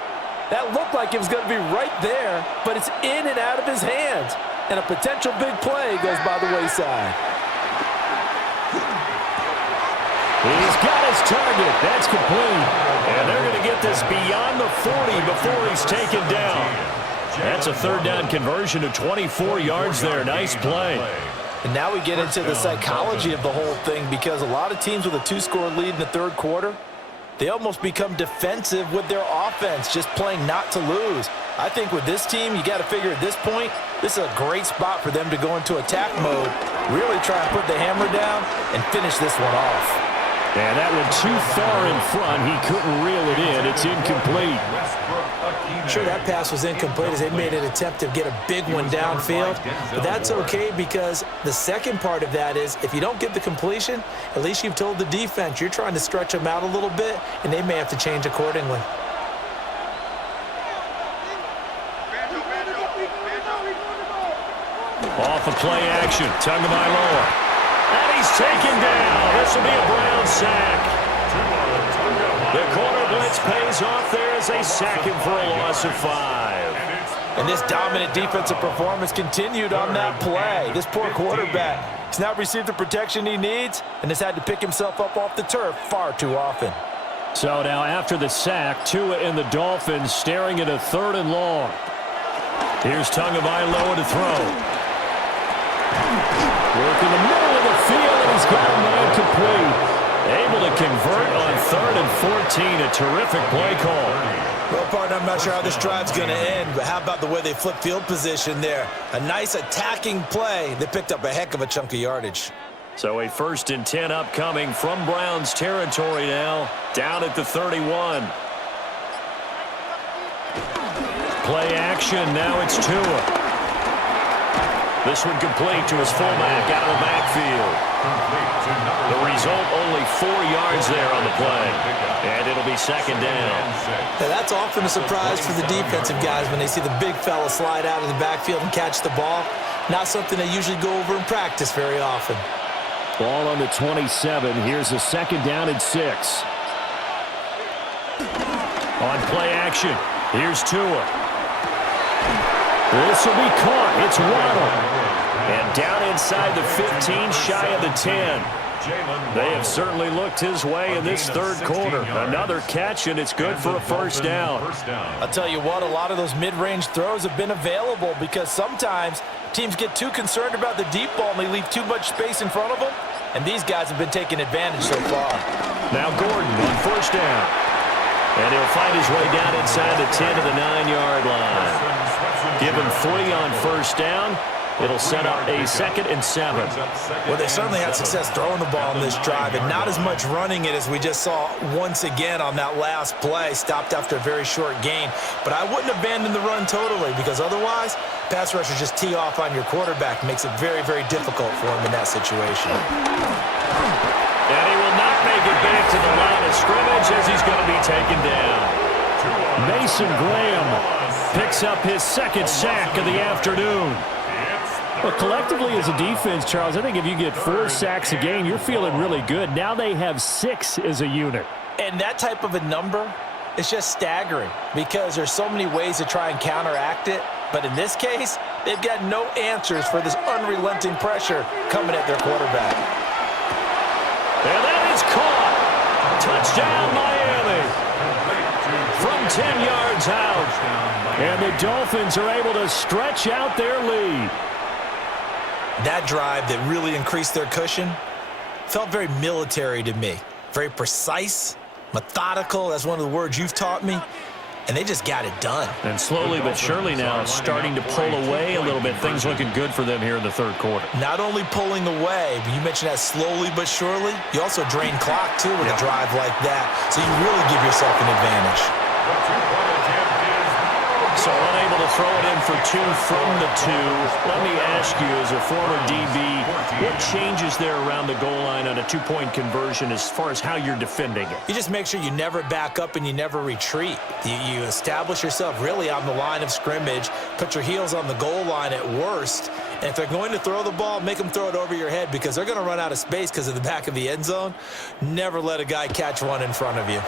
That looked like it was going to be right there, but it's in and out of his hands. And a potential big play goes by the wayside. He's got his target. That's complete. And they're going to get this beyond the 40 before he's taken down. That's a 3rd down conversion of 24 yards there. Nice play. And now we get into the psychology of the whole thing, because a lot of teams with a 2-score lead in the 3rd quarter, they almost become defensive with their offense, just playing not to lose. I think with this team, you got to figure at this point, this is a great spot for them to go into attack mode, really try and put the hammer down and finish this one off. And that one too far in front. He couldn't reel it in. It's incomplete. Sure, that pass was incomplete as they made an attempt to get a big one downfield. But that's okay, because the second part of that is if you don't get the completion, at least you've told the defense you're trying to stretch them out a little bit, and they may have to change accordingly. Off of play action. Tagovailoa. And he's taken down. This will be a Brown sack. The corner blitz pays off there as they sack him for a loss of 5. And this dominant defensive performance continued on that play. This poor quarterback has not received the protection he needs and has had to pick himself up off the turf far too often. So now after the sack, Tua and the Dolphins staring at a 3rd and long. Here's Tagovailoa to throw. Work in the middle of the field, and he's got a man complete. Able to convert on 3rd and 14. A terrific play call. Well, partner, I'm not sure how this drive's going to end, but how about the way they flip field position there? A nice attacking play. They picked up a heck of a chunk of yardage. So a 1st and 10 upcoming from Browns territory now, down at the 31. Play action, now it's Tua. This one complete to his fullback out of the backfield. The result, only 4 yards there on the play. And it'll be 2nd down. Now, that's often a surprise for the defensive guys when they see the big fella slide out of the backfield and catch the ball. Not something they usually go over in practice very often. Ball on the 27. Here's a 2nd down and 6. On play action, here's Tua. This will be caught. It's Waddle. And down inside the 15, shy of the 10. They have certainly looked his way in this 3rd quarter. Another catch, and it's good for a 1st down. I'll tell you what, a lot of those mid-range throws have been available because sometimes teams get too concerned about the deep ball and they leave too much space in front of them, and these guys have been taking advantage so far. Now Gordon on 1st down. And he'll find his way down inside the 10 to the 9-yard line. Give him 3 on 1st down. It'll set up a 2nd and 7. Well, they certainly had success throwing the ball in this drive, and not as much running it as we just saw once again on that last play. Stopped after a very short gain. But I wouldn't abandon the run totally, because otherwise, pass rushers just tee off on your quarterback. Makes it very, very difficult for him in that situation. And he will not make it back to the line of scrimmage as he's going to be taken down. Mason Graham picks up his 2nd sack of the afternoon. Well, collectively as a defense, Charles, I think if you get 4 sacks a game, you're feeling really good. Now they have 6 as a unit. And that type of a number is just staggering because there's so many ways to try and counteract it. But in this case, they've got no answers for this unrelenting pressure coming at their quarterback. And that is caught. Touchdown, Miami. From 10 yards out. And the Dolphins are able to stretch out their lead. That drive that really increased their cushion felt very military to me. Very precise, methodical. That's one of the words you've taught me. And they just got it done. And slowly but surely now starting to pull away a little bit. Things looking good for them here in the 3rd quarter. Not only pulling away, but you mentioned that slowly but surely. You also drain clock, too, with a drive like that. So you really give yourself an advantage. So unable to throw it in for 2 from the 2. Let me ask you, as a former DB, what changes there around the goal line on a 2-point conversion as far as how you're defending it? You just make sure you never back up and you never retreat. You establish yourself really on the line of scrimmage, put your heels on the goal line at worst, and if they're going to throw the ball, make them throw it over your head because they're going to run out of space because of the back of the end zone. Never let a guy catch one in front of you.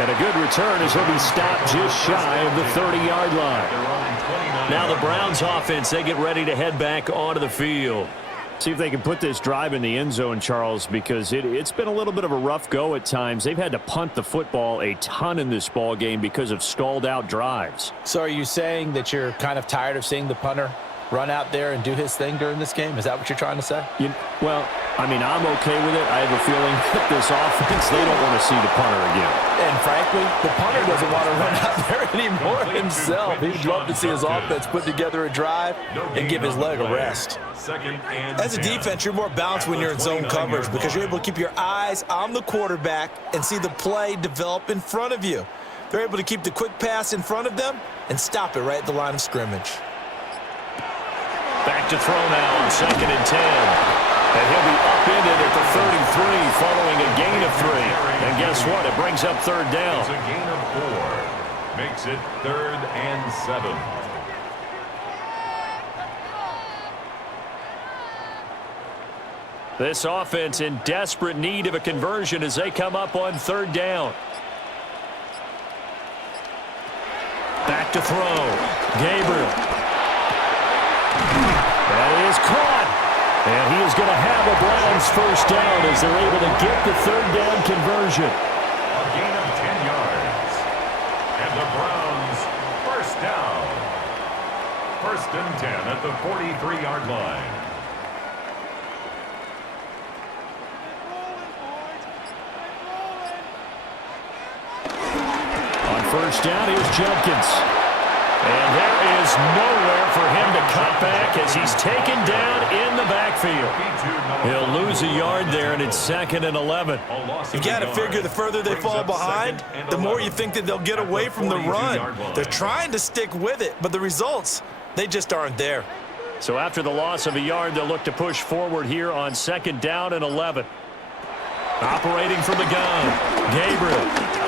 And a good return as he'll be stopped just shy of the 30-yard line. Now the Browns offense, they get ready to head back onto the field. See if they can put this drive in the end zone, Charles, because it's been a little bit of a rough go at times. They've had to punt the football a ton in this ball game because of stalled-out drives. So are you saying that you're kind of tired of seeing the punter run out there and do his thing during this game? Is that what you're trying to say? Well, I mean, I'm okay with it. I have a feeling that this offense, they don't want to see the punter again. And frankly, the punter doesn't want to run out there anymore himself. He'd love to see his offense put together a drive and give his leg a rest. As a defense, you're more balanced when you're in zone coverage because you're able to keep your eyes on the quarterback and see the play develop in front of you. They're able to keep the quick pass in front of them and stop it right at the line of scrimmage. Back to throw now on 2nd and 10. And he'll be upended at the 33 following a gain of 3. And guess what? It brings up 3rd down. It's a gain of 4. Makes it 3rd and 7. This offense in desperate need of a conversion as they come up on 3rd down. Back to throw. Gabriel. That is caught. And he is going to have a Browns first down as they're able to get the 3rd down conversion. A gain of 10 yards. And the Browns first down. 1st and 10 at the 43-yard line. On 1st down, here's Jenkins. And there is nowhere for him to cut back as he's taken down in the backfield. He'll lose a yard there, and it's 2nd and 11. You got to figure the further they fall behind, the more you think that they'll get away from the run. They're trying to stick with it, but the results, they just aren't there. So after the loss of a yard, they'll look to push forward here on 2nd down and 11. Operating from the gun, Gabriel.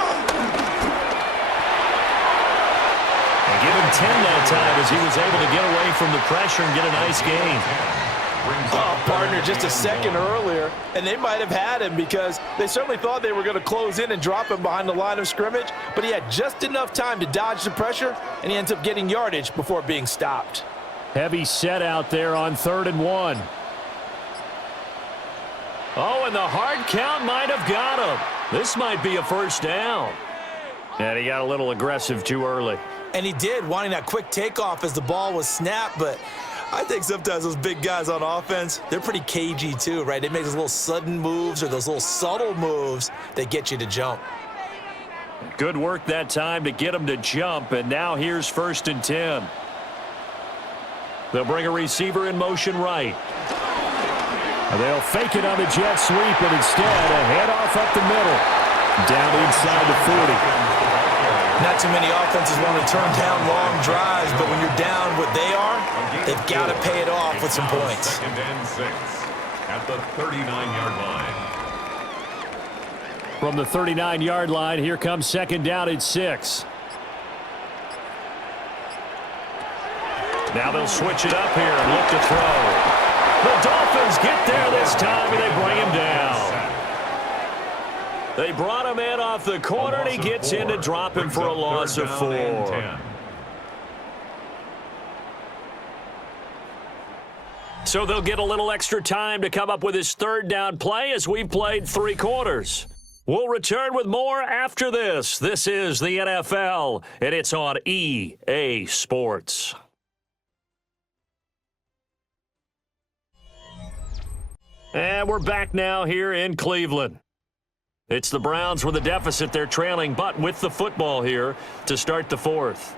Give him 10 that time as he was able to get away from the pressure and get a nice gain. Oh, partner, just a second earlier, and they might have had him because they certainly thought they were going to close in and drop him behind the line of scrimmage, but he had just enough time to dodge the pressure, and he ends up getting yardage before being stopped. Heavy set out there on 3rd and 1. Oh, and the hard count might have got him. This might be a first down. And he got a little aggressive too early. And he did, wanting that quick takeoff as the ball was snapped, but I think sometimes those big guys on offense, they're pretty cagey too, right? They make those little sudden moves or those little subtle moves that get you to jump. Good work that time to get him to jump, and now here's 1st and 10. They'll bring a receiver in motion right. They'll fake it on the jet sweep, and instead a handoff up the middle. Down inside the 40. Not too many offenses want to turn down long drives, but when you're down what they are, they've got to pay it off with some points. 2nd and 6 at the 39-yard line. From the 39-yard line, here comes 2nd down and 6. Now they'll switch it up here and look to throw. The Dolphins get there this time, and they bring him down. They brought him in off the corner, and he gets in to drop him for a loss of 4. So they'll get a little extra time to come up with his 3rd down play as we've played 3 quarters. We'll return with more after this. This is the NFL, and it's on EA Sports. And we're back now here in Cleveland. It's the Browns with a deficit. They're trailing, but with the football here to start the 4th.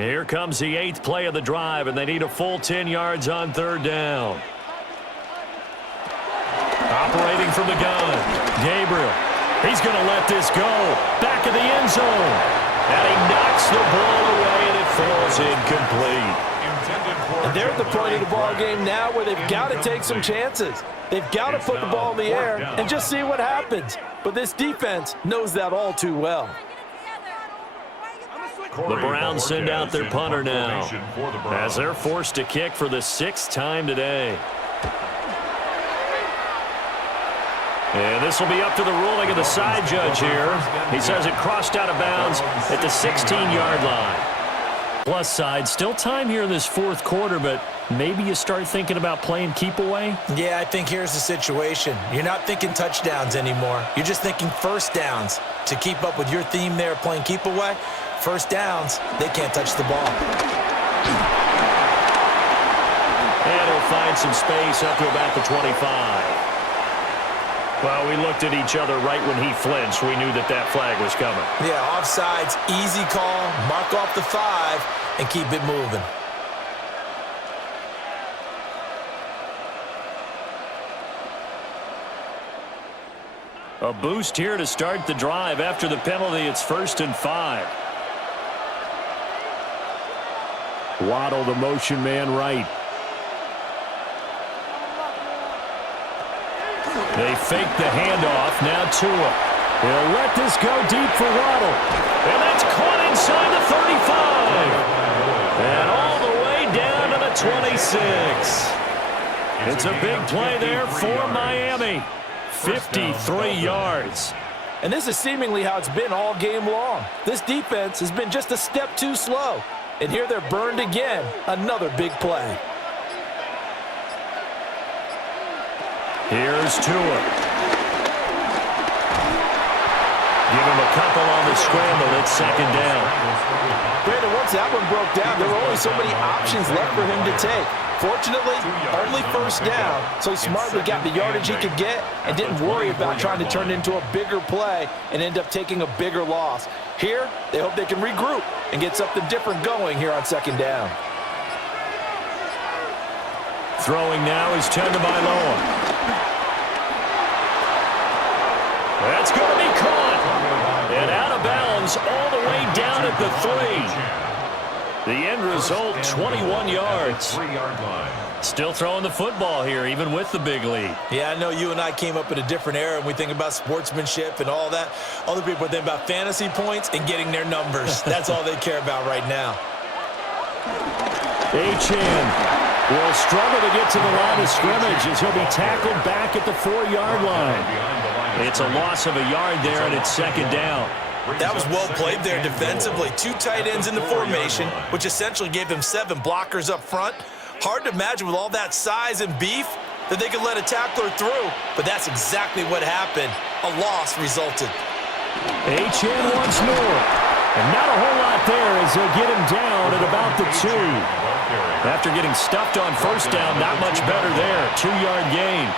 Here comes the 8th play of the drive, and they need a full 10 yards on 3rd down. Operating from the gun, Gabriel. He's going to let this go. Back of the end zone. And he knocks the ball away, and it falls incomplete. And they're at the point of the ball game now where they've got to take some chances. They've got to put the ball in the air and just see what happens. But this defense knows that all too well. The Browns send out their punter now as they're forced to kick for the 6th time today. And this will be up to the ruling of the side judge here. He says it crossed out of bounds at the 16-yard line. Plus side, still time here in this 4th quarter, but maybe you start thinking about playing keep away? Yeah, I think here's the situation. You're not thinking touchdowns anymore. You're just thinking first downs. To keep up with your theme there, playing keep away, first downs, they can't touch the ball. And he'll find some space up to about the 25. Well, we looked at each other right when he flinched. We knew that that flag was coming. Yeah, offsides, easy call, mark off the 5, and keep it moving. A boost here to start the drive after the penalty. It's 1st and 5. Waddle, the motion man, right. They fake the handoff. Now Tua. He'll let this go deep for Waddle. And that's caught inside the 35. And all the way down to the 26. It's a big play there for Miami. 53 yards. And this is seemingly how it's been all game long. This defense has been just a step too slow. And here they're burned again. Another big play. Here's Tua. Give him a couple on the scramble. It's 2nd down. Brandon, once that one broke down, there were only so many options left for him to take. Fortunately, only 1st down, so he smartly got the yardage he could get and didn't worry about trying to turn it into a bigger play and end up taking a bigger loss. Here, they hope they can regroup and get something different going here on 2nd down. Throwing now is Tagovailoa. That's going to be caught. And out of bounds all the way down at the 3. The end result, 21 yards. Still throwing the football here, even with the big lead. Yeah, I know you and I came up in a different era, and we think about sportsmanship and all that. Other people think about fantasy points and getting their numbers. That's all they care about right now. Achane will struggle to get to the line of scrimmage as he'll be tackled back at the 4-yard line. It's a loss of a yard there, and it's 2nd down. That was well played there defensively. 2 tight ends in the formation, which essentially gave them 7 blockers up front. Hard to imagine with all that size and beef that they could let a tackler through, but that's exactly what happened. A loss resulted. Achane once more. And not a whole lot there as they'll get him down at about the 2. After getting stuffed on 1st down, not much better there. 2-yard gain.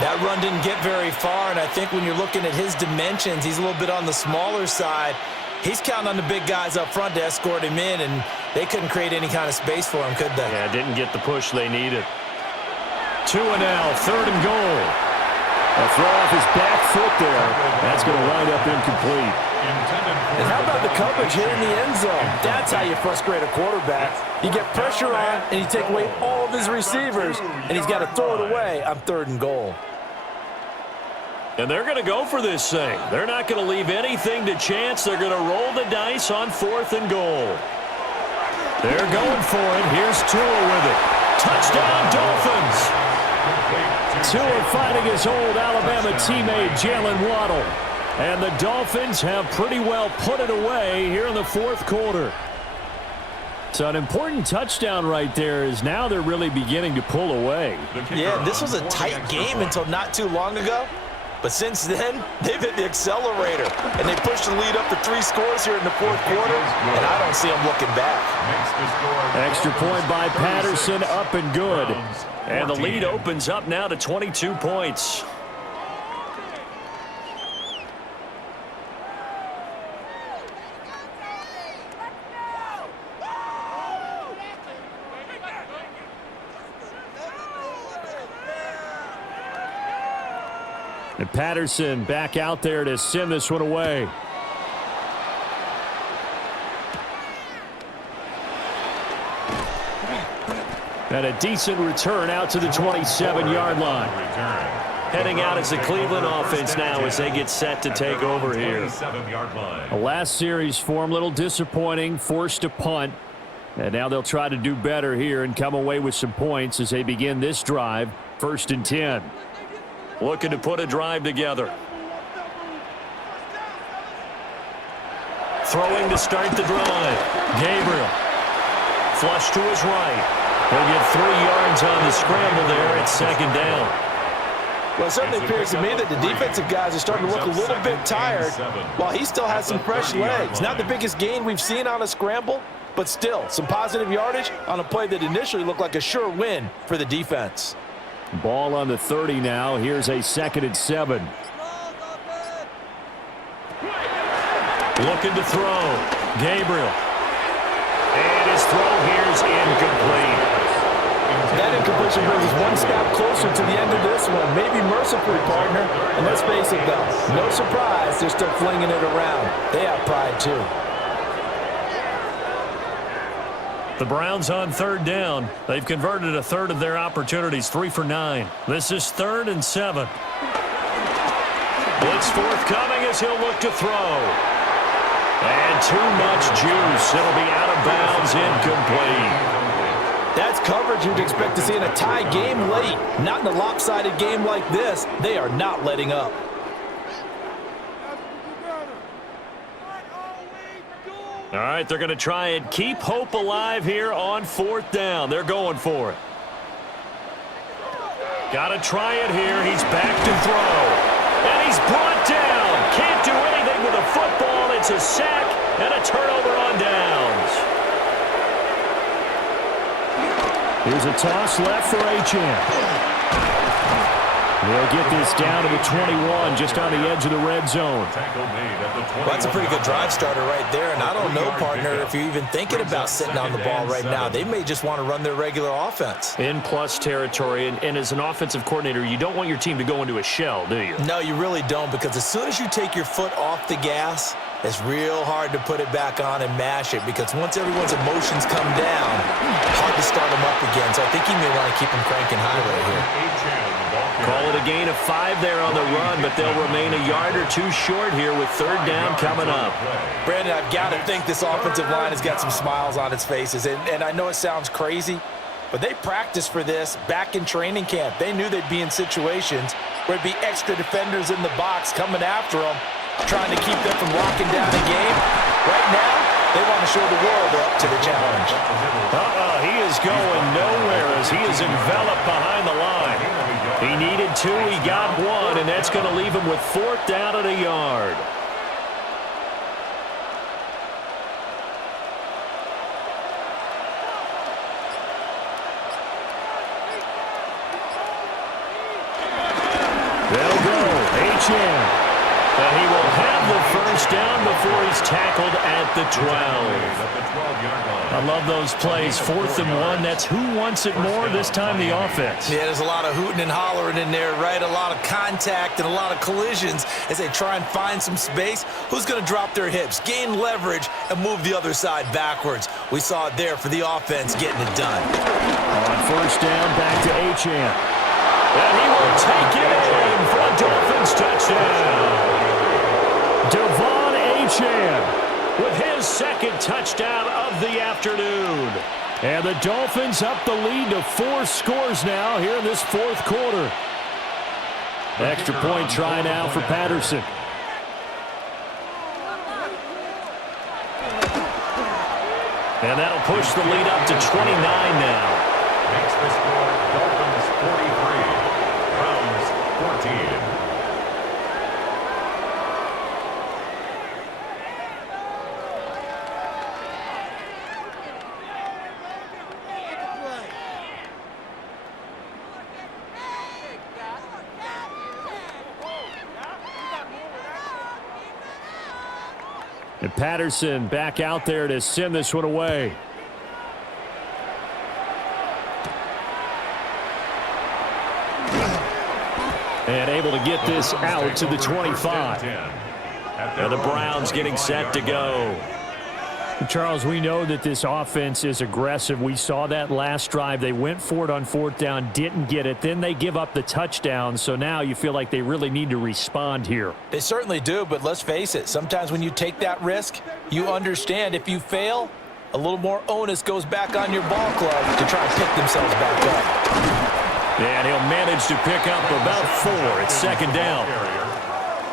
That run didn't get very far, and I think when you're looking at his dimensions, he's a little bit on the smaller side. He's counting on the big guys up front to escort him in, and they couldn't create any kind of space for him, could they? Yeah, didn't get the push they needed. Tua now, 3rd and goal. A throw off his back foot there. That's going to wind up incomplete. And how about the coverage here in the end zone? That's how you frustrate a quarterback. You get pressure on, and you take away all of his receivers, and he's got to throw it away on 3rd and goal. And they're going to go for this thing. They're not going to leave anything to chance. They're going to roll the dice on 4th and goal. They're going for it. Here's Tua with it. Touchdown, Dolphins. Tua fighting his old Alabama teammate, Jalen Waddle. And the Dolphins have pretty well put it away here in the 4th quarter. So an important touchdown right there is now they're really beginning to pull away. Yeah, this was a tight game until not too long ago. But since then, they've hit the accelerator, and they pushed the lead up to 3 scores here in the 4th quarter, and I don't see them looking back. Extra point by Patterson, up and good. And the lead opens up now to 22 points. And Patterson back out there to send this one away. And a decent return out to the 27-yard line. Heading out as the Cleveland offense now as they get set to take over here. The last series form, a little disappointing, forced to punt. And now they'll try to do better here and come away with some points as they begin this drive, 1st and 10. Looking to put a drive together. Throwing to start the drive. Gabriel. Flush to his right. He'll get 3 yards on the scramble there at 2nd down. Well, it certainly appears to me that the defensive guys are starting to look a little bit tired while he still has some fresh legs. Not the biggest gain we've seen on a scramble, but still some positive yardage on a play that initially looked like a sure win for the defense. Ball on the 30 now. Here's a 2nd and 7. Looking to throw. Gabriel. And his throw here is incomplete. That incompletion brings us one step closer to the end of this one. Maybe mercifully, partner. And let's face it, though, no surprise they're still flinging it around. They have pride, too. The Browns on 3rd down. They've converted a third of their opportunities, 3 for 9. This is 3rd and 7. Blitz forthcoming as he'll look to throw. And too much juice. It'll be out of bounds, incomplete. That's coverage you'd expect to see in a tie game late. Not in a lopsided game like this. They are not letting up. All right, they're going to try and keep hope alive here on 4th down. They're going for it. Got to try it here. He's back to throw. And he's brought down. Can't do anything with a football. It's a sack and a turnover on downs. Here's a toss left for Achane. They'll get this down to the 21, just on the edge of the red zone. Well, that's a pretty good drive starter right there. And I don't know, partner, if you're even thinking about sitting on the ball right now. They may just want to run their regular offense. In plus territory, and as an offensive coordinator, you don't want your team to go into a shell, do you? No, you really don't, because as soon as you take your foot off the gas, it's real hard to put it back on and mash it, because once everyone's emotions come down, hard to start them up again. So I think you may want to keep them cranking high right here. Call it a gain of 5 there on the run, but they'll remain a yard or 2 short here with 3rd down coming up. Brandon, I've got to think this offensive line has got some smiles on its faces. And I know it sounds crazy, but they practiced for this back in training camp. They knew they'd be in situations where it'd be extra defenders in the box coming after them, trying to keep them from locking down the game. Right now, they want to show the world they're up to the challenge. He is going nowhere as he is enveloped behind the line. He needed 2, he got 1, and that's going to leave him with 4th down at a yard. They'll go. Achane. And he will have the 1st down before he's tackled at the 12. I love those plays. 4th and 1. That's who wants it more, this time the offense. Yeah, there's a lot of hooting and hollering in there, right? A lot of contact and a lot of collisions as they try and find some space. Who's going to drop their hips, gain leverage, and move the other side backwards? We saw it there for the offense getting it done. On 1st down, back to Achane. And he will take it in for a Dolphins touchdown. Devon Achane with his 2nd touchdown of the afternoon. And the Dolphins up the lead to 4 scores now here in this 4th quarter. Extra point try now for Patterson. And that'll push the lead up to 29 now. Makes the score Dolphins 43, Browns 14. And Patterson back out there to send this one away. And able to get this out to the 25. And the Browns getting set to go. Charles, we know that this offense is aggressive. We saw that last drive. They went for it on 4th down, didn't get it. Then they give up the touchdown. So now you feel like they really need to respond here. They certainly do, but let's face it. Sometimes when you take that risk, you understand if you fail, a little more onus goes back on your ball club to try and pick themselves back up. And he'll manage to pick up about 4. It's 2nd down.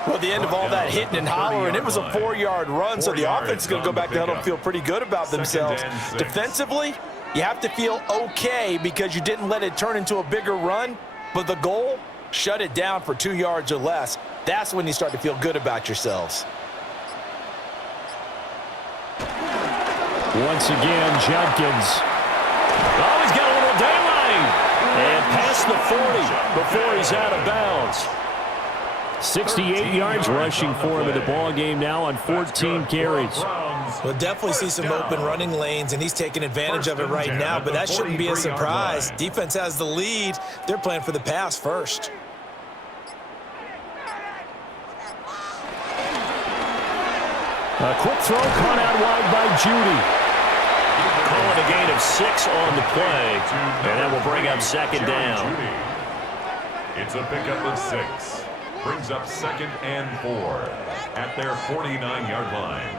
Well, at the end of all that hitting and hollering, it was a 4-yard run, so the offense is going to go back to huddle and feel pretty good about themselves. Defensively, you have to feel okay because you didn't let it turn into a bigger run, but the goal, shut it down for 2 yards or less. That's when you start to feel good about yourselves. Once again, Judkins. Oh, he's got a little daylight. And past the 40 before he's out of bounds. 68 yards rushing for him in the ball game now on 14 carries. We'll definitely see some open running lanes, and he's taking advantage of it right now, but that shouldn't be a surprise. Defense has the lead. They're playing for the pass first. A quick throw caught out wide by Judy. Calling a gain of 6 on the play, and that will bring up 2nd down. It's a pickup of 6. Brings up 2nd and 4 at their 49-yard line.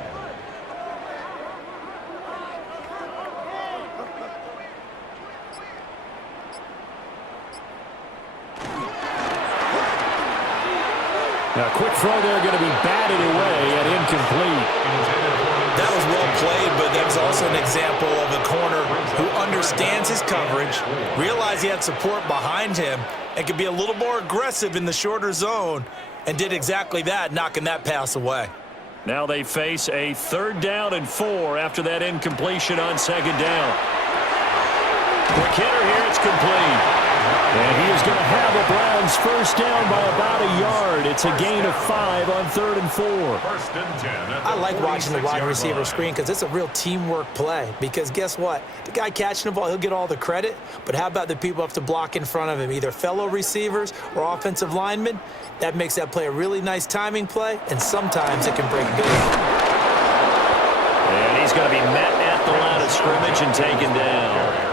A quick throw there going to be batted away and incomplete. That was well played, but that was also an example of a corner who understands his coverage, realized he had support behind him, and could be a little more aggressive in the shorter zone, and did exactly that, knocking that pass away. Now they face a 3rd down and 4 after that incompletion on 2nd down. Quick hitter here, it's complete. And he is going to have a Browns 1st down by about a yard. It's a gain of 5 on 3rd and 4. 1st and 10 I like watching the wide receiver screen because it's a real teamwork play. Because guess what? The guy catching the ball, he'll get all the credit. But how about the people have to block in front of him, either fellow receivers or offensive linemen? That makes that play a really nice timing play, and sometimes it can break big. And he's going to be met at the line of scrimmage and taken down.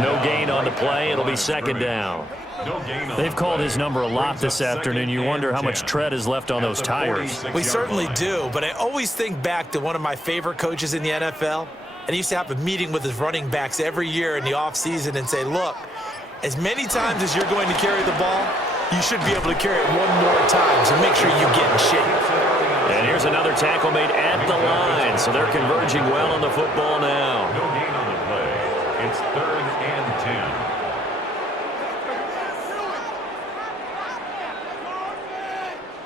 No gain on the play. It'll be 2nd down. They've called his number a lot this afternoon. You wonder how much tread is left on those tires. We certainly do, but I always think back to one of my favorite coaches in the NFL, and he used to have a meeting with his running backs every year in the offseason and say, look, as many times as you're going to carry the ball, you should be able to carry it one more time, so make sure you get in shape. And here's another tackle made at the line, so they're converging well on the football now. No gain on the play. It's 3rd and 10.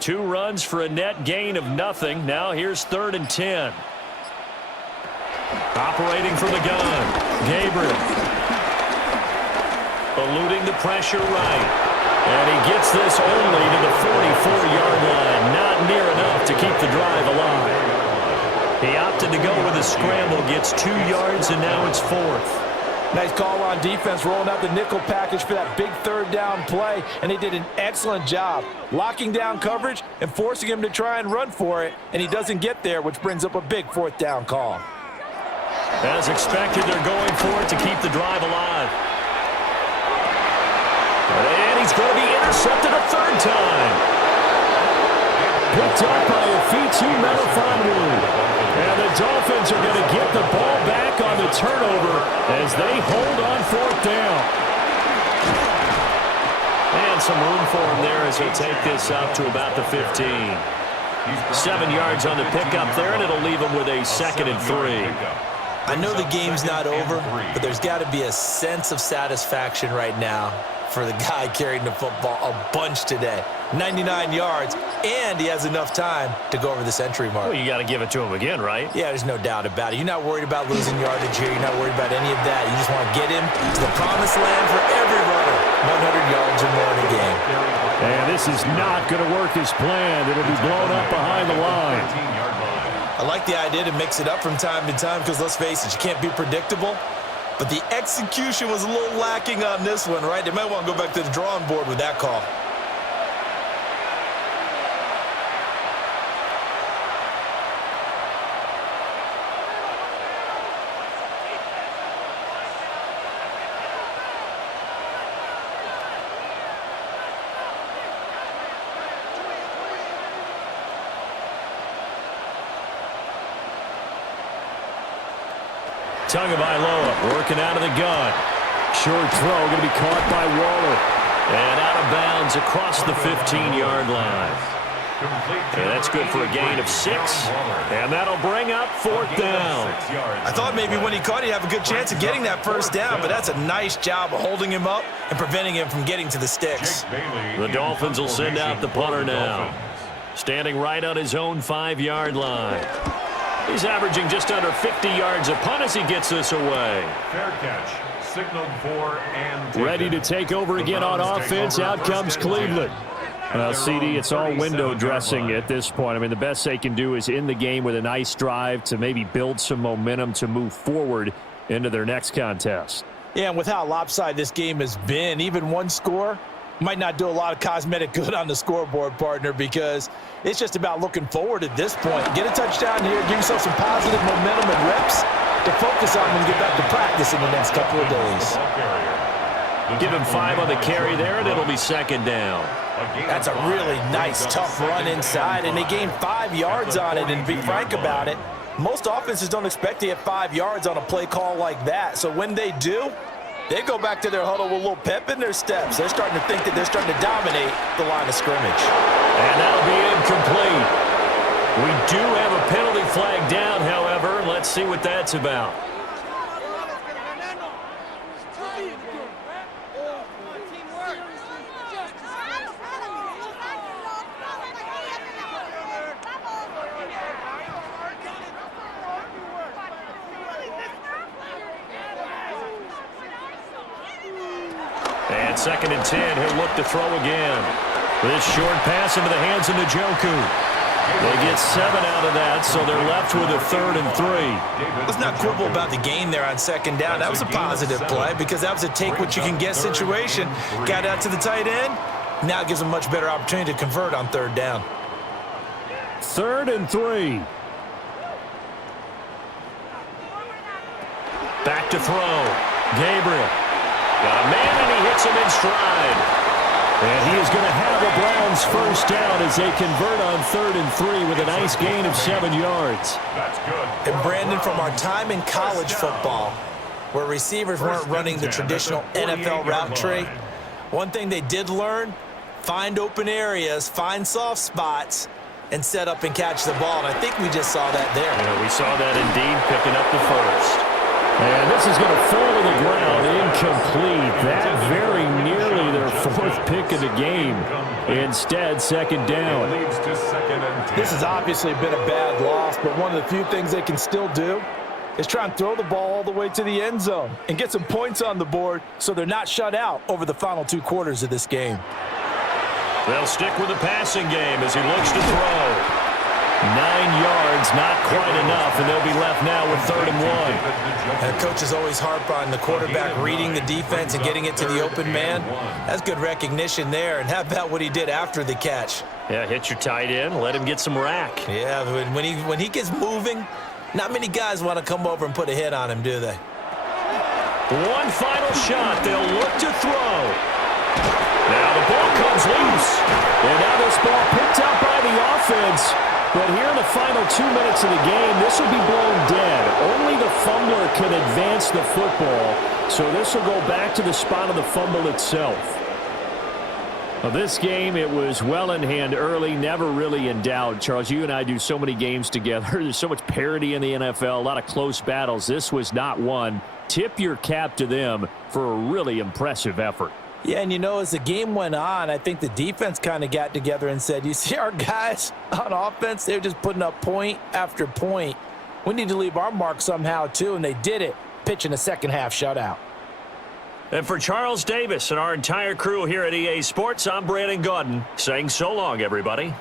2 runs for a net gain of nothing. Now here's 3rd and 10. Operating from the gun, Gabriel. Eluding the pressure right. And he gets this only to the 44-yard line. Not near enough to keep the drive alive. He opted to go with a scramble, gets 2 yards, and now it's 4th. Nice call on defense, rolling out the nickel package for that big 3rd down play, and they did an excellent job locking down coverage and forcing him to try and run for it, and he doesn't get there, which brings up a big 4th down call. As expected, they're going for it to keep the drive alive. And he's going to be intercepted a 3rd time. Picked up by Afitu Melifonwu. And the Dolphins are going to get the ball back on the turnover as they hold on 4th down. And some room for him there as he'll take this up to about the 15. 7 yards on the pickup there, and it'll leave him with a 2nd and 3. I know the game's not over, but there's got to be a sense of satisfaction right now for the guy carrying the football a bunch today. 99 yards, and he has enough time to go over the century mark. Well, you got to give it to him again, right? Yeah, there's no doubt about it. You're not worried about losing yardage here. You're not worried about any of that. You just want to get him to the promised land for every runner. 100 yards or more in a game. And this is not going to work as planned. It'll be blown up behind the line. I like the idea to mix it up from time to time because, let's face it, you can't be predictable. But the execution was a little lacking on this one, right? They might want to go back to the drawing board with that call. Tagovailoa working out of the gun. Short throw going to be caught by Waller. And out of bounds across the 15-yard line. And that's good for a gain of 6. And that'll bring up 4th down. I thought maybe when he caught, he'd have a good chance of getting that first down, but that's a nice job of holding him up and preventing him from getting to the sticks. The Dolphins will send out the punter now. Standing right on his own 5-yard line. He's averaging just under 50 yards a punt as he gets this away. Fair catch. Signaled for and taken. Ready to take over again on offense. Out comes Cleveland. Well, CD, it's all window dressing at this point. I mean, the best they can do is end the game with a nice drive to maybe build some momentum to move forward into their next contest. Yeah, and with how lopsided this game has been, even one score might not do a lot of cosmetic good on the scoreboard, partner, because it's just about looking forward at this point. Get a touchdown here, give yourself some positive momentum and reps to focus on when you get back to practice in the next couple of days. Give him 5 on the carry there, and it'll be 2nd down. That's a really nice, tough run inside, and they gained 5 yards on it. And to be frank about it, most offenses don't expect to get 5 yards on a play call like that. So when they do, they go back to their huddle with a little pep in their steps. They're starting to think that they're starting to dominate the line of scrimmage. And that'll be incomplete. We do have a penalty flag down, however. Let's see what that's about. And 2nd and 10, he'll look to throw again. This short pass into the hands of Njoku. They get 7 out of that, so they're left with a 3rd and 3. Let's not quibble about the gain there on 2nd down. That was a positive play because that was a take-what-you-can-get situation. Got out to the tight end. Now it gives them a much better opportunity to convert on 3rd down. 3rd and 3. Back to throw. Gabriel. Got a man, and he hits him in stride. And he is going to have a Browns first down as they convert on 3rd and 3 with a nice gain of 7 yards. That's good. And Brandon, from our time in college football, where receivers weren't running the traditional NFL route tree, one thing they did learn, find open areas, find soft spots, and set up and catch the ball. And I think we just saw that there. Yeah, we saw that indeed, picking up the first. And this is going to fall to the ground, incomplete. That very nearly their 4th pick of the game. Instead, 2nd down. This has obviously been a bad loss, but one of the few things they can still do is try and throw the ball all the way to the end zone and get some points on the board so they're not shut out over the final 2 quarters of this game. They'll stick with the passing game as he looks to throw. 9 yards, not quite enough, and they'll be left now with 3rd and 1. And coaches always harp on the quarterback reading the defense and getting it to the open man. That's good recognition there. And how about what he did after the catch? Yeah, hit your tight end, let him get some rack. Yeah, when he gets moving, not many guys want to come over and put a hit on him, do they? One final shot. They'll look to throw. Now the ball comes loose. And now this ball picked up by the offense. But here in the final 2 minutes of the game, this will be blown dead. Only the fumbler can advance the football, so this will go back to the spot of the fumble itself. Well, this game, it was well in hand early, never really in doubt. Charles, you and I do so many games together. There's so much parity in the NFL, a lot of close battles. This was not one. Tip your cap to them for a really impressive effort. Yeah, and you know, as the game went on, I think the defense kind of got together and said, you see our guys on offense, they're just putting up point after point. We need to leave our mark somehow, too, and they did it, pitching a second-half shutout. And for Charles Davis and our entire crew here at EA Sports, I'm Brandon Gaudin saying so long, everybody.